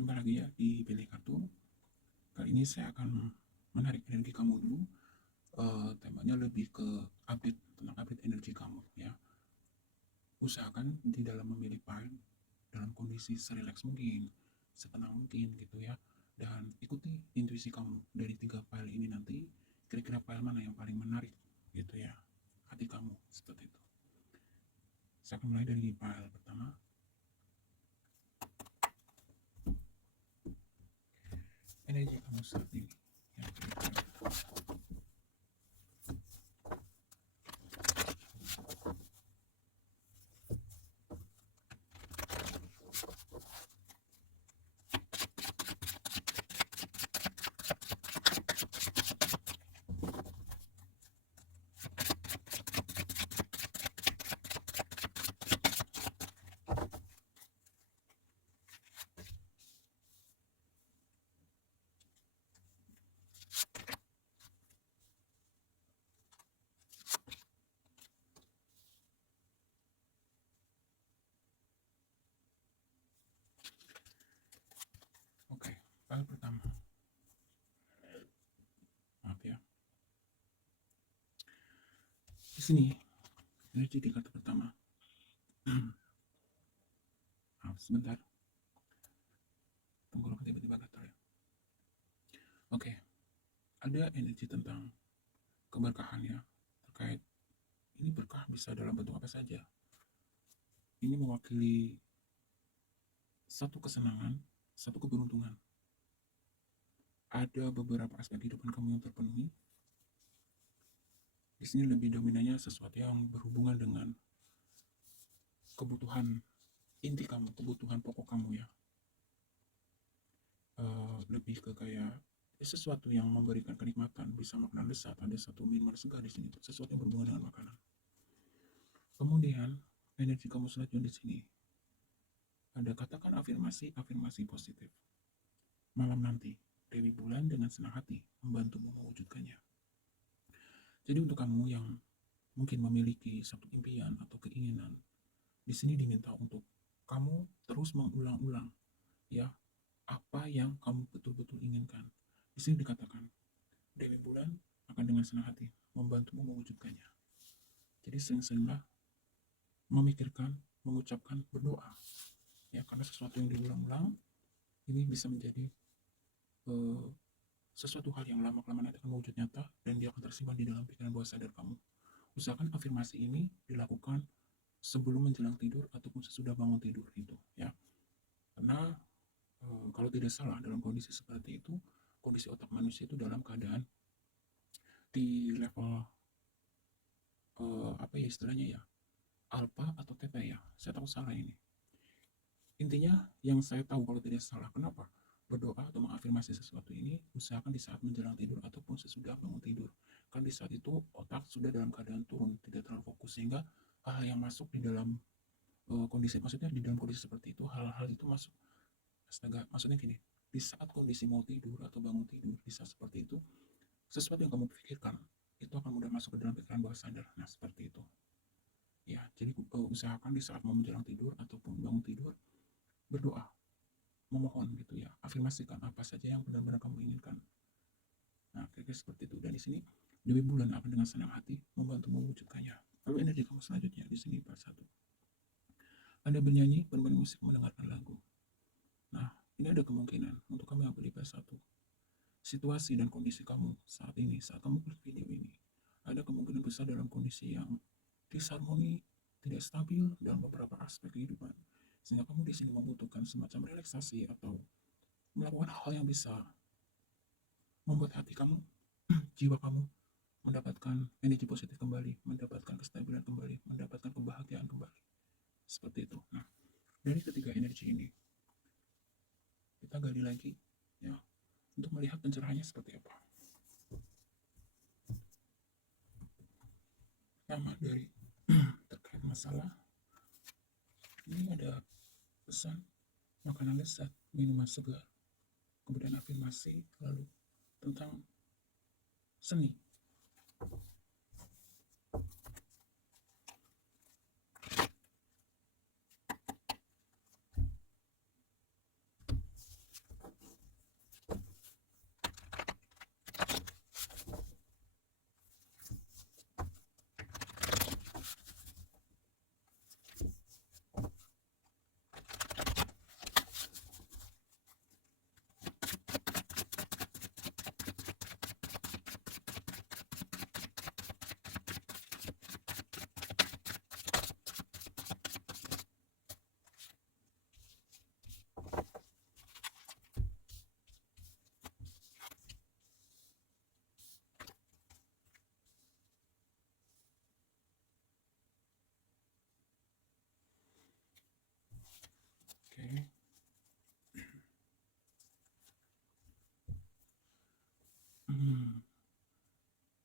Jumpa lagi ya di Pilih Kartu. Kali ini saya akan menarik energi kamu dulu. Temanya lebih ke tentang update energi kamu ya. Usahakan di dalam memilih file dalam kondisi serileks mungkin, setenang mungkin gitu ya. Dan ikuti intuisi kamu dari 3 file ini nanti. Kira-kira file mana yang paling menarik gitu ya hati kamu, seperti itu. Saya akan mulai dari file pertama. Energi kamu saat ini ya, kira-kira gitu. Oke, file pertama. Maaf ya. Di sini energi di kartu pertama. Maaf, sebentar. Tunggu tiba-tiba gatal ya. Oke, ada energi tentang keberkahan ya, terkait ini berkah bisa dalam bentuk apa saja. Ini mewakili satu kesenangan, satu keberuntungan. Ada beberapa aspek kehidupan kamu yang terpenuhi. Di sini lebih dominannya sesuatu yang berhubungan dengan kebutuhan inti kamu, kebutuhan pokok kamu ya. Lebih ke kayak sesuatu yang memberikan kenikmatan, bisa makanan lezat, ada satu minuman segar di sini, sesuatu yang berhubungan dengan makanan. Kemudian energi kamu selanjutnya di sini ada katakan afirmasi positif. Malam nanti Dewi Bulan dengan senang hati membantumu mewujudkannya. Jadi untuk kamu yang mungkin memiliki satu impian atau keinginan, di sini diminta untuk kamu terus mengulang-ulang ya apa yang kamu betul-betul inginkan. Di sini dikatakan Dewi Bulan akan dengan senang hati membantumu mewujudkannya. Jadi sering-seringlah memikirkan, mengucapkan, berdoa ya, karena sesuatu yang diulang-ulang ini bisa menjadi sesuatu hal yang lama-kelamaan nanti akan mewujud nyata dan dia akan tersimpan di dalam pikiran bawah sadar kamu. Usahakan afirmasi ini dilakukan sebelum menjelang tidur ataupun sesudah bangun tidur itu ya. Karena kalau tidak salah dalam kondisi seperti itu, kondisi otak manusia itu dalam keadaan di level apa ya istilahnya ya, alpha atau theta ya. Saya tahu salah ini. Intinya yang saya tahu kalau tidak salah, kenapa? Berdoa atau mengafirmasi sesuatu ini usahakan di saat menjelang tidur ataupun sesudah bangun tidur. Kan di saat itu otak sudah dalam keadaan turun, tidak terlalu fokus, sehingga hal yang masuk di dalam kondisi, maksudnya di dalam kondisi seperti itu, hal-hal itu masuk. Astaga, maksudnya gini, di saat kondisi mau tidur atau bangun tidur, di saat seperti itu, sesuatu yang kamu pikirkan itu akan mudah masuk ke dalam pikiran bawah sadar. Nah, seperti itu. Ya, jadi usahakan di saat mau menjelang tidur ataupun bangun tidur, berdoa, memohon gitu ya, afirmasikan apa saja yang benar-benar kamu inginkan. Nah, kira-kira seperti itu. Dan di sini Dewi Bulan akan dengan senang hati membantu mewujudkannya. Lalu energi kamu selanjutnya di sini part 1. Anda bernyanyi, bermain musik, mendengarkan lagu. Nah, ini ada kemungkinan untuk kamu yang pilih part 1. Situasi dan kondisi kamu saat ini, saat kamu klik video ini, ada kemungkinan besar dalam kondisi yang disharmoni, tidak stabil dalam beberapa aspek kehidupan. Sehingga kamu di sini membutuhkan semacam relaksasi atau melakukan hal yang bisa membuat hati kamu, jiwa kamu mendapatkan energi positif kembali, mendapatkan kestabilan kembali, mendapatkan kebahagiaan kembali. Seperti itu. Nah, dari ketiga energi ini, kita gali lagi ya, untuk melihat pencerahannya seperti apa. Pertama dari terkait masalah, ini ada pesan makanan lezat, minuman segar, kemudian afirmasi, lalu tentang seni.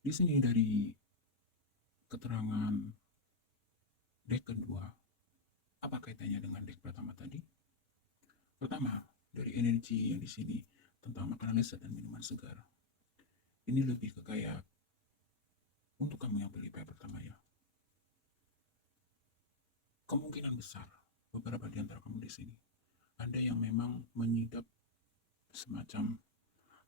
Di sini dari keterangan deck kedua, apa kaitannya dengan deck pertama tadi? Pertama, dari energi yang di sini tentang makanan lezat dan minuman segar. Ini lebih ke kayak untuk kamu yang pilih pair pertama ya. Kemungkinan besar beberapa di antara kamu di sini ada yang memang mengidap semacam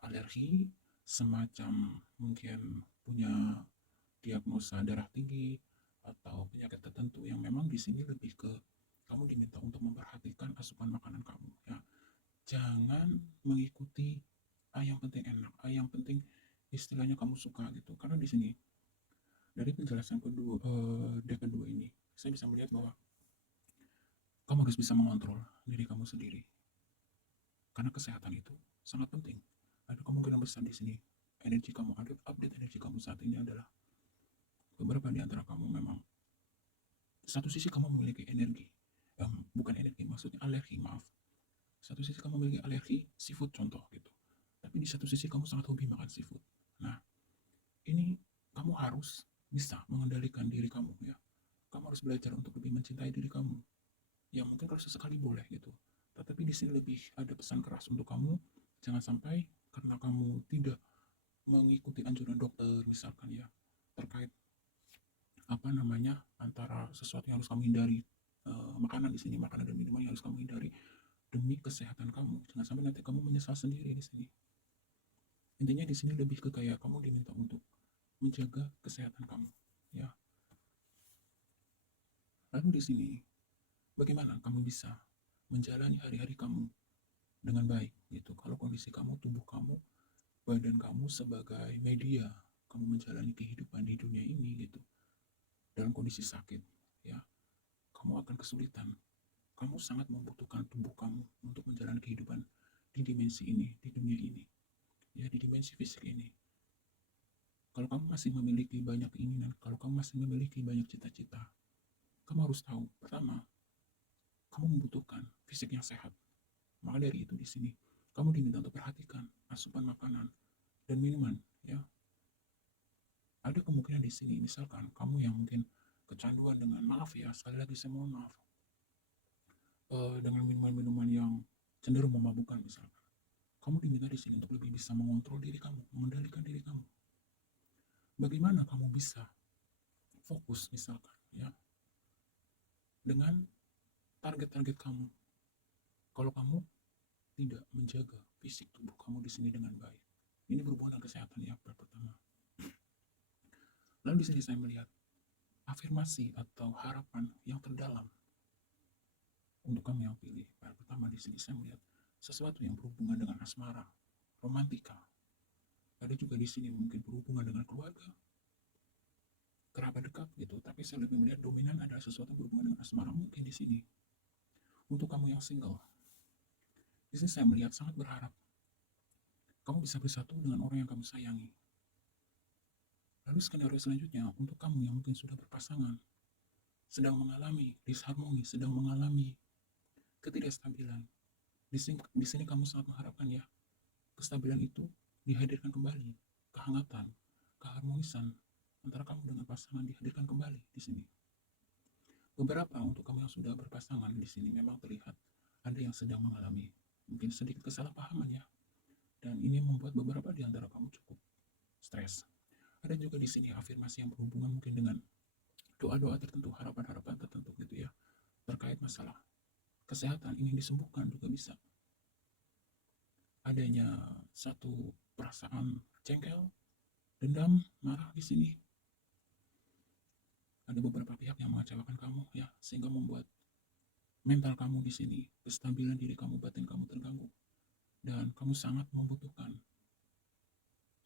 alergi, semacam mungkin punya diagnosa darah tinggi atau penyakit tertentu yang memang di sini lebih ke kamu diminta untuk memperhatikan asupan makanan kamu ya. Jangan mengikuti yang penting enak, yang penting istilahnya kamu suka gitu. Karena di sini dari penjelasan kedua deck kedua ini saya bisa melihat bahwa kamu harus bisa mengontrol diri kamu sendiri. Karena kesehatan itu sangat penting. Ada kemungkinan besar di sini energi kamu, update energi kamu saat ini adalah beberapa di antara kamu memang satu sisi kamu memiliki energi, bukan energi, maksudnya alergi, maaf. Satu sisi kamu memiliki alergi seafood contoh gitu. Tapi di satu sisi kamu sangat hobi makan seafood. Nah, ini kamu harus bisa mengendalikan diri kamu ya. Kamu harus belajar untuk lebih mencintai diri kamu. Ya mungkin kalau sesekali boleh gitu. Tetapi di sini lebih ada pesan keras untuk kamu, jangan sampai karena kamu tidak mengikuti anjuran dokter misalkan ya, terkait apa namanya antara sesuatu yang harus kamu hindari, makanan di sini, makanan dan minuman yang harus kamu hindari demi kesehatan kamu. Jangan sampai nanti kamu menyesal sendiri di sini. Intinya di sini lebih ke kayak kamu diminta untuk menjaga kesehatan kamu, ya. Lalu di sini, bagaimana kamu bisa menjalani hari-hari kamu dengan baik gitu. Kalau kondisi kamu, tubuh kamu, badan kamu sebagai media kamu menjalani kehidupan di dunia ini gitu. Dalam kondisi sakit, ya, kamu akan kesulitan. Kamu sangat membutuhkan tubuh kamu untuk menjalani kehidupan di dimensi ini, di dunia ini, ya, di dimensi fisik ini. Kalau kamu masih memiliki banyak keinginan, kalau kamu masih memiliki banyak cita-cita, kamu harus tahu, pertama, kamu membutuhkan fisik yang sehat. Maka dari itu di sini, kamu diminta untuk perhatikan asupan makanan dan minuman, ya. Ada kemungkinan di sini, misalkan kamu yang mungkin kecanduan dengan, maaf ya, sekali lagi saya mohon maaf, dengan minuman-minuman yang cenderung memabukkan misalkan. Kamu diminta di sini untuk lebih bisa mengontrol diri kamu, mengendalikan diri kamu. Bagaimana kamu bisa fokus misalkan, ya, dengan target-target kamu. Kalau kamu tidak menjaga fisik tubuh kamu di sini dengan baik, ini berhubungan dengan kesehatan ya, pertama. Lalu di sini saya melihat afirmasi atau harapan yang terdalam untuk kamu yang pilih. Pertama di sini saya melihat sesuatu yang berhubungan dengan asmara, romantika. Ada juga di sini mungkin berhubungan dengan keluarga, kerabat dekat gitu. Tapi saya lebih melihat dominan adalah sesuatu yang berhubungan dengan asmara mungkin di sini. Untuk kamu yang single, di sini saya melihat sangat berharap kamu bisa bersatu dengan orang yang kamu sayangi. Lalu skenario selanjutnya untuk kamu yang mungkin sudah berpasangan, sedang mengalami disharmoni, sedang mengalami ketidakstabilan. Di sini kamu sangat mengharapkan ya, kestabilan itu dihadirkan kembali, kehangatan, keharmonisan antara kamu dengan pasangan dihadirkan kembali di sini. Beberapa untuk kamu yang sudah berpasangan di sini memang terlihat ada yang sedang mengalami mungkin sedikit kesalahpahaman ya, dan ini membuat beberapa di antara kamu cukup stres. Ada juga di sini afirmasi yang berhubungan mungkin dengan doa-doa tertentu, harapan-harapan tertentu gitu ya, terkait masalah kesehatan ingin disembuhkan juga bisa. Adanya satu perasaan jengkel, dendam, marah di sini. Ada beberapa pihak yang mengecewakan kamu ya, sehingga membuat mental kamu di sini, kestabilan diri kamu, batin kamu terganggu. Dan kamu sangat membutuhkan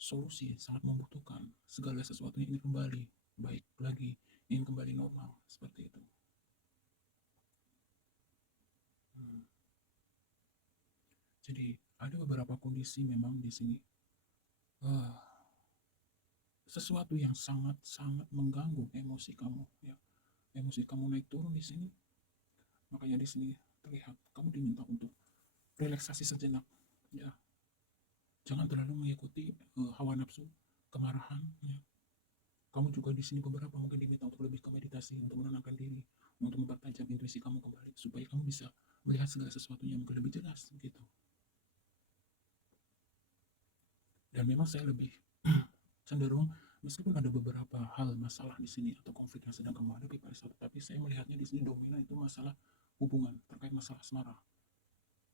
solusi, sangat membutuhkan segala sesuatunya ingin kembali baik lagi, ingin kembali normal, seperti itu. Jadi ada beberapa kondisi memang di sini, sesuatu yang sangat-sangat mengganggu emosi kamu ya. Emosi kamu naik turun di sini. Makanya di sini terlihat kamu diminta untuk relaksasi sejenak ya. Jangan terlalu mengikuti hawa nafsu, kemarahan ya. Kamu juga di sini beberapa mungkin diminta untuk lebih ke meditasi, untuk menenangkan diri, untuk mempertajam intuisi kamu kembali, supaya kamu bisa melihat segala sesuatunya mungkin lebih jelas gitu. Dan memang saya lebih cenderung, meskipun ada beberapa hal masalah di sini atau konflik yang sedang kamu hadapi pada saat, tapi saya melihatnya di sini dominan itu masalah hubungan terkait masalah asmara.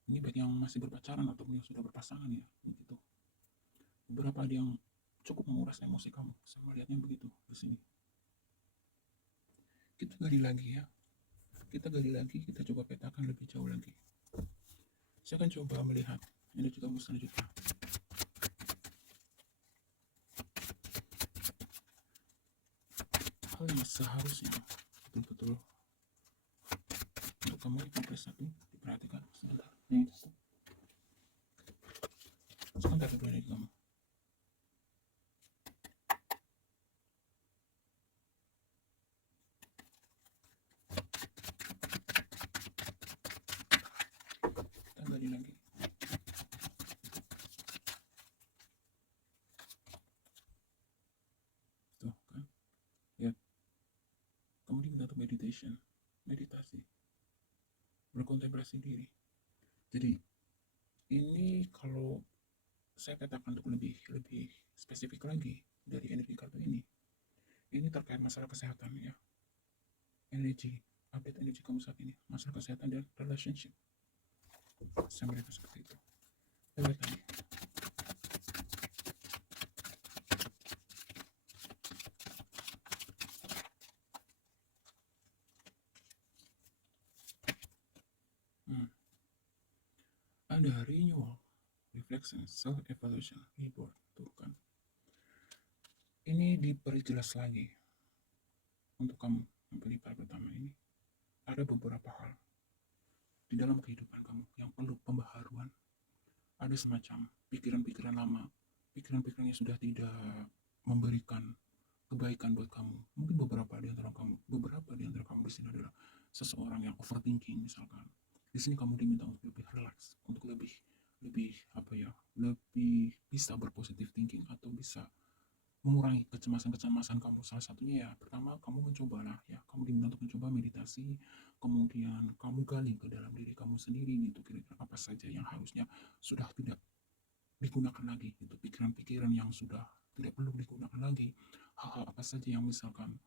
Ini baik yang masih berpacaran ataupun yang sudah berpasangan ya, begitu. Beberapa ada yang cukup menguras emosi kamu. Saya melihatnya begitu di sini. Kita gali lagi ya. Kita gali lagi, kita coba petakan lebih jauh lagi. Saya akan coba melihat. Ini juga selanjutnya. Hal yang seharusnya betul-betul untuk kamu itu satu diperhatikan sebentar. Nih, sebentar dulu dari kamu. Kita gali lagi. Tuh kan, lihat. Kamu diminta untuk meditasi, berkontemplasi diri. Jadi ini kalau saya katakan untuk lebih spesifik lagi dari energi kartu ini terkait masalah kesehatan ya, energi, update energi kamu saat ini, masalah kesehatan dan relationship. Saya melihat seperti itu. Lihat lagi. Ada renewal, reflection, self-evaluation, rebirth. Tuh kan. Ini diperjelas lagi untuk kamu yang pilih part pertama ini. Ada beberapa hal di dalam kehidupan kamu yang perlu pembaharuan. Ada semacam pikiran-pikiran lama, pikiran-pikiran yang sudah tidak memberikan kebaikan buat kamu. Mungkin beberapa di antara kamu di sini adalah seseorang yang overthinking misalkan. Di sini kamu diminta untuk lebih relax, untuk lebih lebih apa ya, lebih bisa berpositif thinking atau bisa mengurangi kecemasan-kecemasan kamu. Salah satunya ya, pertama kamu mencobalah ya, kamu diminta untuk mencoba meditasi, kemudian kamu gali ke dalam diri kamu sendiri gitu, kira-kira apa saja yang harusnya sudah tidak digunakan lagi gitu, pikiran-pikiran yang sudah tidak perlu digunakan lagi, hal-hal apa saja yang misalkan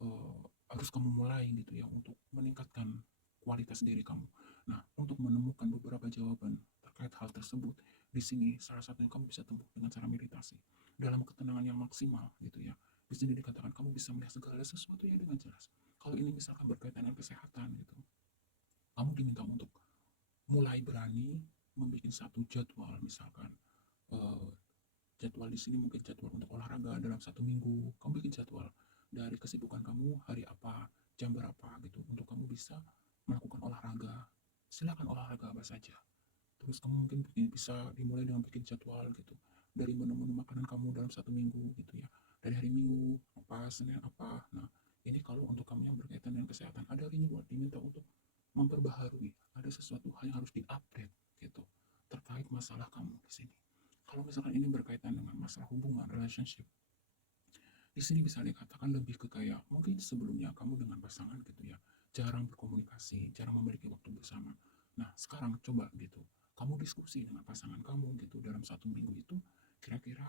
uh, harus kamu mulai gitu ya untuk meningkatkan kualitas diri kamu. Nah, untuk menemukan beberapa jawaban terkait hal tersebut, di sini salah satunya kamu bisa tempuh dengan cara meditasi dalam ketenangan yang maksimal gitu ya. Di sini dikatakan kamu bisa melihat segala sesuatunya dengan jelas. Kalau ini misalkan berkaitan dengan kesehatan gitu, kamu diminta untuk mulai berani membuat satu jadwal misalkan, eh, jadwal di sini mungkin jadwal untuk olahraga dalam 1 minggu. Kamu bikin jadwal dari kesibukan kamu hari apa, jam berapa gitu untuk kamu bisa melakukan olahraga. Silakan olahraga apa saja. Terus kamu mungkin bisa dimulai dengan bikin jadwal gitu dari menu-menu makanan kamu dalam 1 minggu gitu ya. Dari hari Minggu apa, Senin apa. Nah, ini kalau untuk kamu yang berkaitan dengan kesehatan, ada renewal, diminta untuk memperbaharui. Ada sesuatu hal yang harus di-upgrade gitu terkait masalah kamu di sini. Kalau misalkan ini berkaitan dengan masalah hubungan, relationship, di sini bisa dikatakan lebih ke kayak mungkin sebelumnya kamu dengan pasangan gitu ya, jarang berkomunikasi, jarang memiliki waktu bersama. Nah, sekarang coba gitu, kamu diskusi dengan pasangan kamu gitu dalam 1 minggu itu, kira-kira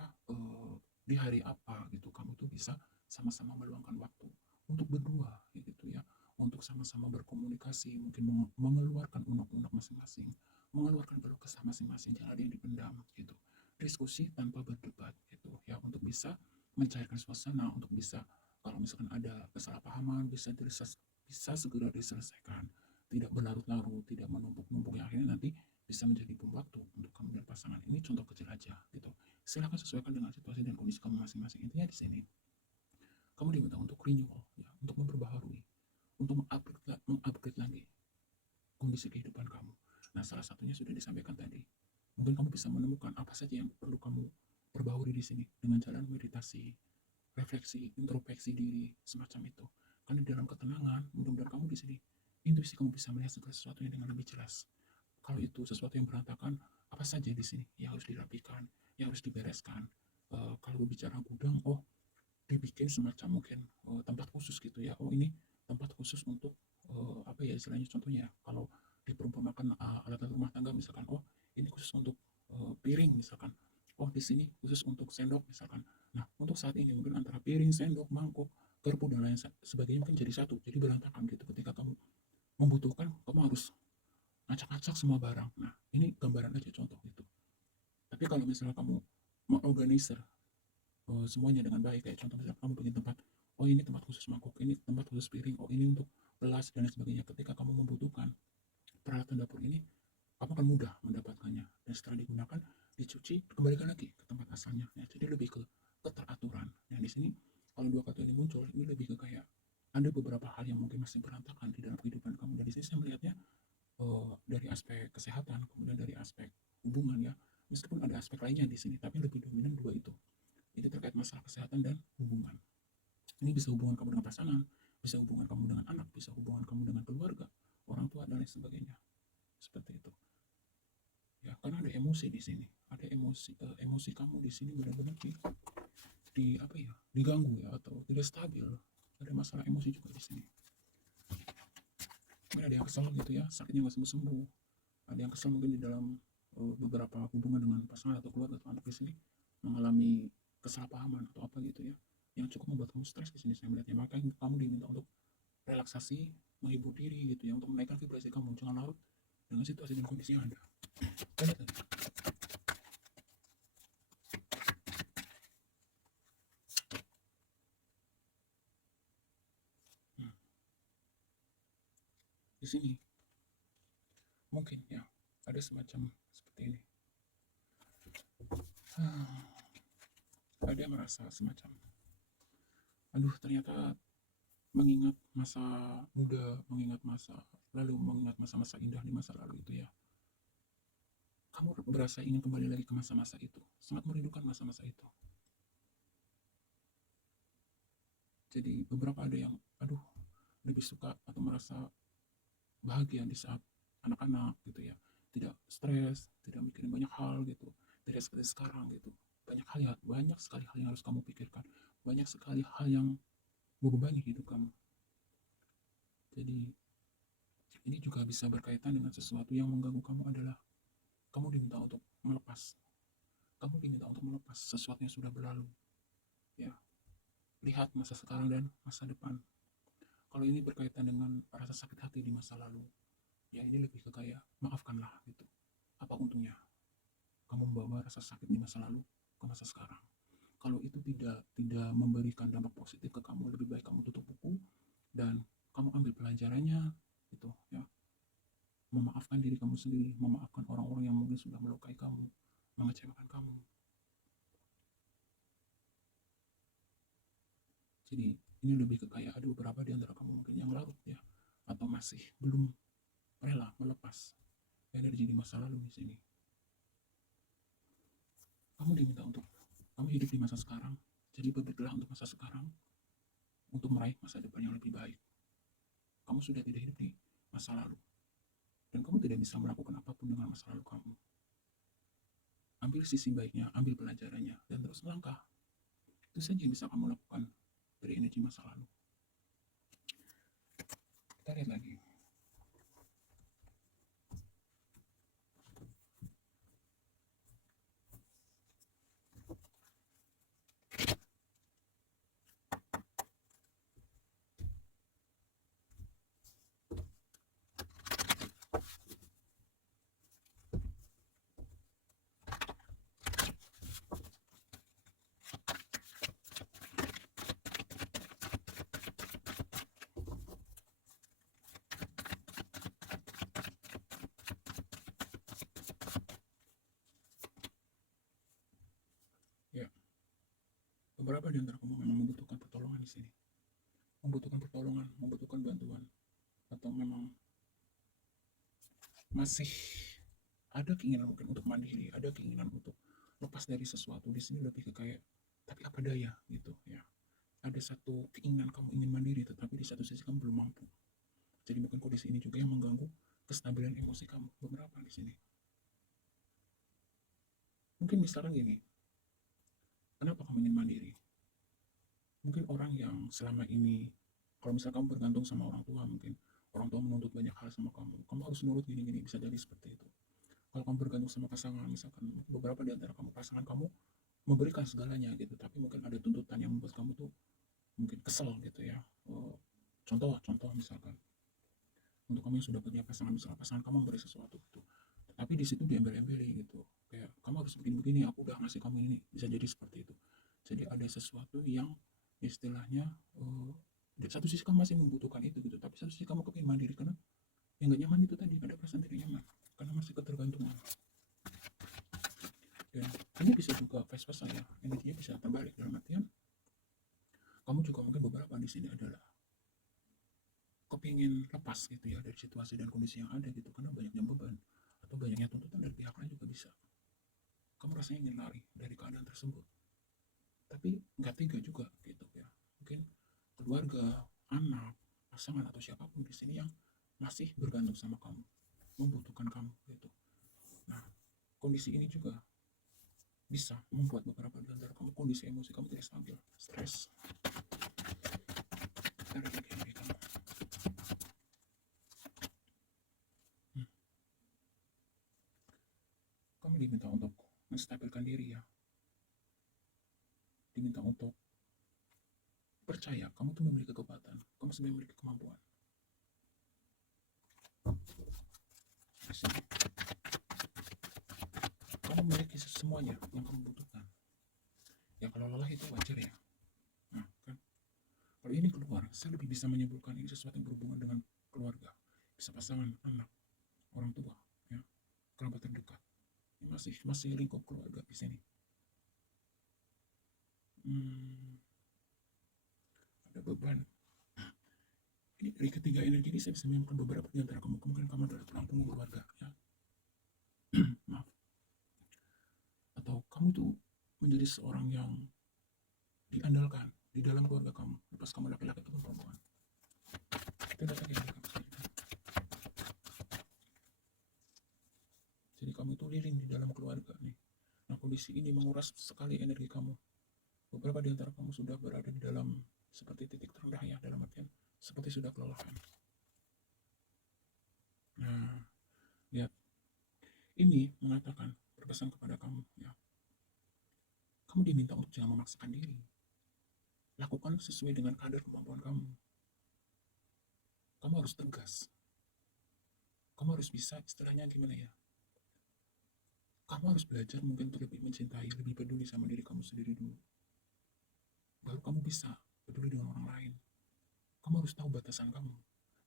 di hari apa gitu kamu tuh bisa sama-sama meluangkan waktu untuk berdua gitu ya, untuk sama-sama berkomunikasi, mungkin mengeluarkan unek-unek masing-masing, mengeluarkan keluh kesah masing-masing, jangan ada yang dipendam gitu. Diskusi tanpa berdebat gitu ya, untuk bisa mencairkan suasana, untuk bisa kalau misalkan ada kesalahpahaman bisa segera diselesaikan, tidak berlarut-larut, tidak menumpuk-numpuk yang akhirnya nanti bisa menjadi bom waktu untuk kamu dan pasangan. Ini contoh kecil aja gitu. Silakan sesuaikan dengan situasi dan kondisi kamu masing-masing. Intinya di sini kamu diminta untuk renewal ya, untuk memperbaharui, untuk mengupgrade lagi kondisi kehidupan kamu. Nah, salah satunya sudah disampaikan tadi. Mungkin kamu bisa menemukan apa saja yang perlu kamu perbaharui di sini dengan jalan meditasi, refleksi, introspeksi diri, semacam itu. Karena di dalam ketenangan, mudah-mudahan kamu di sini, intuisi kamu bisa melihat segala sesuatunya dengan lebih jelas. Kalau itu sesuatu yang berantakan, apa saja di sini yang harus dirapikan, yang harus dibereskan. Kalau bicara gudang, oh dibikin semacam mungkin tempat khusus gitu ya. Oh, ini tempat khusus untuk apa ya istilahnya, contohnya ya, kalau diperumpamakan alat-alat rumah tangga misalkan, oh ini khusus untuk piring misalkan, oh di sini khusus untuk sendok misalkan. Nah, untuk saat ini mungkin antara piring, sendok, mangkuk, garpu dan lain sebagainya mungkin jadi satu, jadi berantakan gitu. Ketika kamu membutuhkan, kamu harus ngacak-ngacak semua barang. Nah, ini gambaran aja contoh itu. Tapi kalau misalnya kamu mengorganisir semuanya dengan baik, kayak contoh misalnya kamu bikin tempat, oh ini tempat khusus mangkuk, ini tempat khusus piring, oh ini untuk gelas dan lain sebagainya. Ketika kamu membutuhkan peralatan dapur ini, kamu akan mudah mendapatkannya, dan setelah digunakan, dicuci, kembalikan lagi ke tempat asalnya ya. Jadi lebih ke keteraturan. Nah, di sini kalau dua kata ini muncul, ini lebih ke kayak ada beberapa hal yang mungkin masih berantakan di dalam kehidupan kamu. Dari sini saya melihatnya dari aspek kesehatan, kemudian dari aspek hubungan ya. Meskipun ada aspek lainnya di sini, tapi lebih dominan dua itu. Itu terkait masalah kesehatan dan hubungan. Ini bisa hubungan kamu dengan pasangan, bisa hubungan kamu dengan anak, bisa hubungan kamu dengan keluarga, orang tua dan lain sebagainya. Seperti itu. Ya, karena ada emosi di sini. Ada emosi, emosi kamu di sini benar-benar di apa ya? Diganggu ya, atau tidak stabil. Ada masalah emosi juga di sini. Mungkin ada yang kesal gitu ya, sakitnya nggak sembuh-sembuh. Ada yang kesal mungkin di dalam beberapa hubungan dengan pasangan atau keluarga atau anak di sini, mengalami kesalahpahaman atau apa gitu ya, yang cukup membuat kamu stres di sini saya melihatnya. Maka kamu diminta untuk relaksasi, menghibur diri gitu ya, untuk menaikkan vibrasi kamu. Jangan larut dengan situasi dan kondisi yang ada. Kan itu. Hmm. Di sini mungkin ya ada semacam seperti ini. Ada yang merasa semacam, aduh ternyata mengingat masa muda, mengingat masa lalu, mengingat masa-masa indah di masa lalu itu ya, kamu berasa ingin kembali lagi ke masa-masa itu, sangat merindukan masa-masa itu. Jadi beberapa ada yang, aduh, lebih suka atau merasa bahagia di saat anak-anak gitu ya, tidak stres, tidak mikirin banyak hal gitu, tidak seperti sekarang gitu. Banyak hal ya, banyak sekali hal yang harus kamu pikirkan, banyak sekali hal yang membebani hidup kamu. Jadi ini juga bisa berkaitan dengan sesuatu yang mengganggu kamu adalah kamu diminta untuk melepas. Kamu diminta untuk melepas sesuatu yang sudah berlalu. Ya, lihat masa sekarang dan masa depan. Kalau ini berkaitan dengan rasa sakit hati di masa lalu, ya ini lebih ke kayak maafkanlah gitu. Apa untungnya kamu membawa rasa sakit di masa lalu ke masa sekarang? Kalau itu tidak memberikan dampak positif ke kamu, lebih baik kamu tutup buku dan kamu ambil pelajarannya gitu ya. Memaafkan diri kamu sendiri, memaafkan orang-orang yang mungkin sudah melukai kamu, mengecewakan kamu. Jadi ini lebih ke kayak ada beberapa di antara kamu mungkin yang larut ya, atau masih belum rela melepas energi di masa lalu di sini. Kamu diminta untuk kamu hidup di masa sekarang, jadi berbikirlah untuk masa sekarang untuk meraih masa depan yang lebih baik. Kamu sudah tidak hidup di masa lalu dan kamu tidak bisa melakukan apapun dengan masa lalu kamu. Ambil sisi baiknya, ambil pelajarannya, dan terus melangkah. Itu saja yang bisa kamu lakukan dari energi masa lalu. Kita lihat lagi. Ya, beberapa di antara kamu memang membutuhkan pertolongan di sini. Membutuhkan pertolongan, membutuhkan bantuan, atau memang masih ada keinginan mungkin untuk mandiri, ada keinginan untuk lepas dari sesuatu. Di sini lebih ke kayak, tapi apa daya gitu ya. Ada satu keinginan kamu ingin mandiri, tetapi di satu sisi kamu belum mampu. Jadi mungkin kondisi ini juga yang mengganggu kestabilan emosi kamu. Beberapa di sini. Mungkin misalkan gini, kenapa kamu ingin mandiri? Mungkin orang yang selama ini, kalau misalnya kamu bergantung sama orang tua, mungkin orang tua menuntut banyak hal sama kamu harus nurut gini-gini, bisa jadi seperti itu. Kalau kamu bergantung sama pasangan, misalkan beberapa di antara kamu, pasangan kamu memberikan segalanya gitu, tapi mungkin ada tuntutan yang membuat kamu tuh mungkin kesel gitu ya. Contoh misalkan untuk kamu yang sudah punya pasangan, misalnya pasangan kamu memberi sesuatu gitu, tapi di situ diembel-embeli gitu, kayak kamu harus begini-begini, aku udah ngasih kamu ini, bisa jadi seperti itu. Jadi ada sesuatu yang istilahnya, di satu sisi kamu masih membutuhkan itu gitu, tapi satu sisi kamu kepingin mandiri, karena yang gak nyaman itu tadi, ada perasaan tidak nyaman karena masih ketergantungan. Dan ini bisa juga vice versa ya, energinya bisa terbalik, dalam artian kamu juga mungkin beberapa di sini adalah kepingin lepas gitu ya dari situasi dan kondisi yang ada gitu, karena banyaknya beban atau banyaknya tuntutan dari pihak lain juga bisa. Kamu rasanya ingin lari dari keadaan tersebut, tapi nggak tega juga gitu ya. Mungkin keluarga, anak, pasangan atau siapapun di sini yang masih bergantung sama kamu, membutuhkan kamu gitu. Nah, kondisi ini juga bisa membuat beberapa di antara kamu kondisi emosi kamu tidak stabil, stres. Kita lihat lagi energi kamu. Kamu diminta untuk menstabilkan diri ya. Diminta untuk percaya kamu tuh memiliki kekuatan, kamu sebenarnya memiliki kemampuan. Disini. Kamu memiliki semuanya yang kamu butuhkan. Ya kalau lelah itu wajar ya. Nah kan, kalau ini keluar, saya lebih bisa menyimpulkan ini sesuatu yang berhubungan dengan keluarga, bisa pasangan, anak, orang tua, ya, kerabat terdekat. Ini masih lingkup keluarga di sini. Ada beban. Ini dari ketiga energi ini saya bisa menemukan beberapa di antara kamu, kemungkinan kamu adalah tulang punggung keluarga, ya. Maaf. Atau kamu tuh menjadi seorang yang diandalkan di dalam keluarga kamu, lepas kamu laki-laki ataupun perempuan. Tidak lagi dari kamu sendiri. Jadi kamu itu lilin di dalam keluarga nih. Nah, kondisi ini menguras sekali energi kamu. Beberapa di antara kamu sudah berada di dalam seperti titik terendah ya, dalam artian seperti sudah kelelahan. Nah, lihat. Ini mengatakan, berpesan kepada kamu ya. Kamu diminta untuk jangan memaksakan diri. Lakukan sesuai dengan kadar kemampuan kamu. Kamu harus tegas. Kamu harus bisa, istilahnya gimana ya? Kamu harus belajar mungkin untuk lebih mencintai, lebih peduli sama diri kamu sendiri dulu. Baru kamu bisa peduli dengan orang lain. Kamu harus tahu batasan kamu.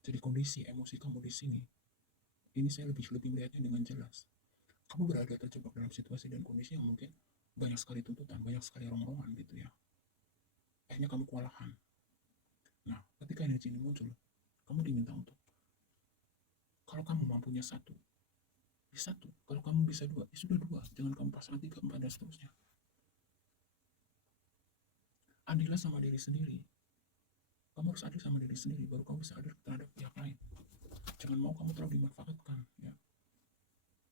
Jadi kondisi emosi kamu di sini, ini saya lebih melihatnya dengan jelas. Kamu berada terjebak dalam situasi dan kondisi yang mungkin banyak sekali tuntutan, banyak sekali rong-rongan gitu ya. Akhirnya kamu kewalahan. Nah, ketika energi ini muncul, kamu diminta untuk, kalau kamu mampunya satu, ya satu. Kalau kamu bisa dua, ya sudah dua. Jangan kamu pasang tiga, empat, dan seterusnya. Adillah sama diri sendiri. Kamu harus adil sama diri sendiri, baru kamu bisa adil terhadap pihak lain. Jangan mau kamu terlalu dimanfaatkan, ya.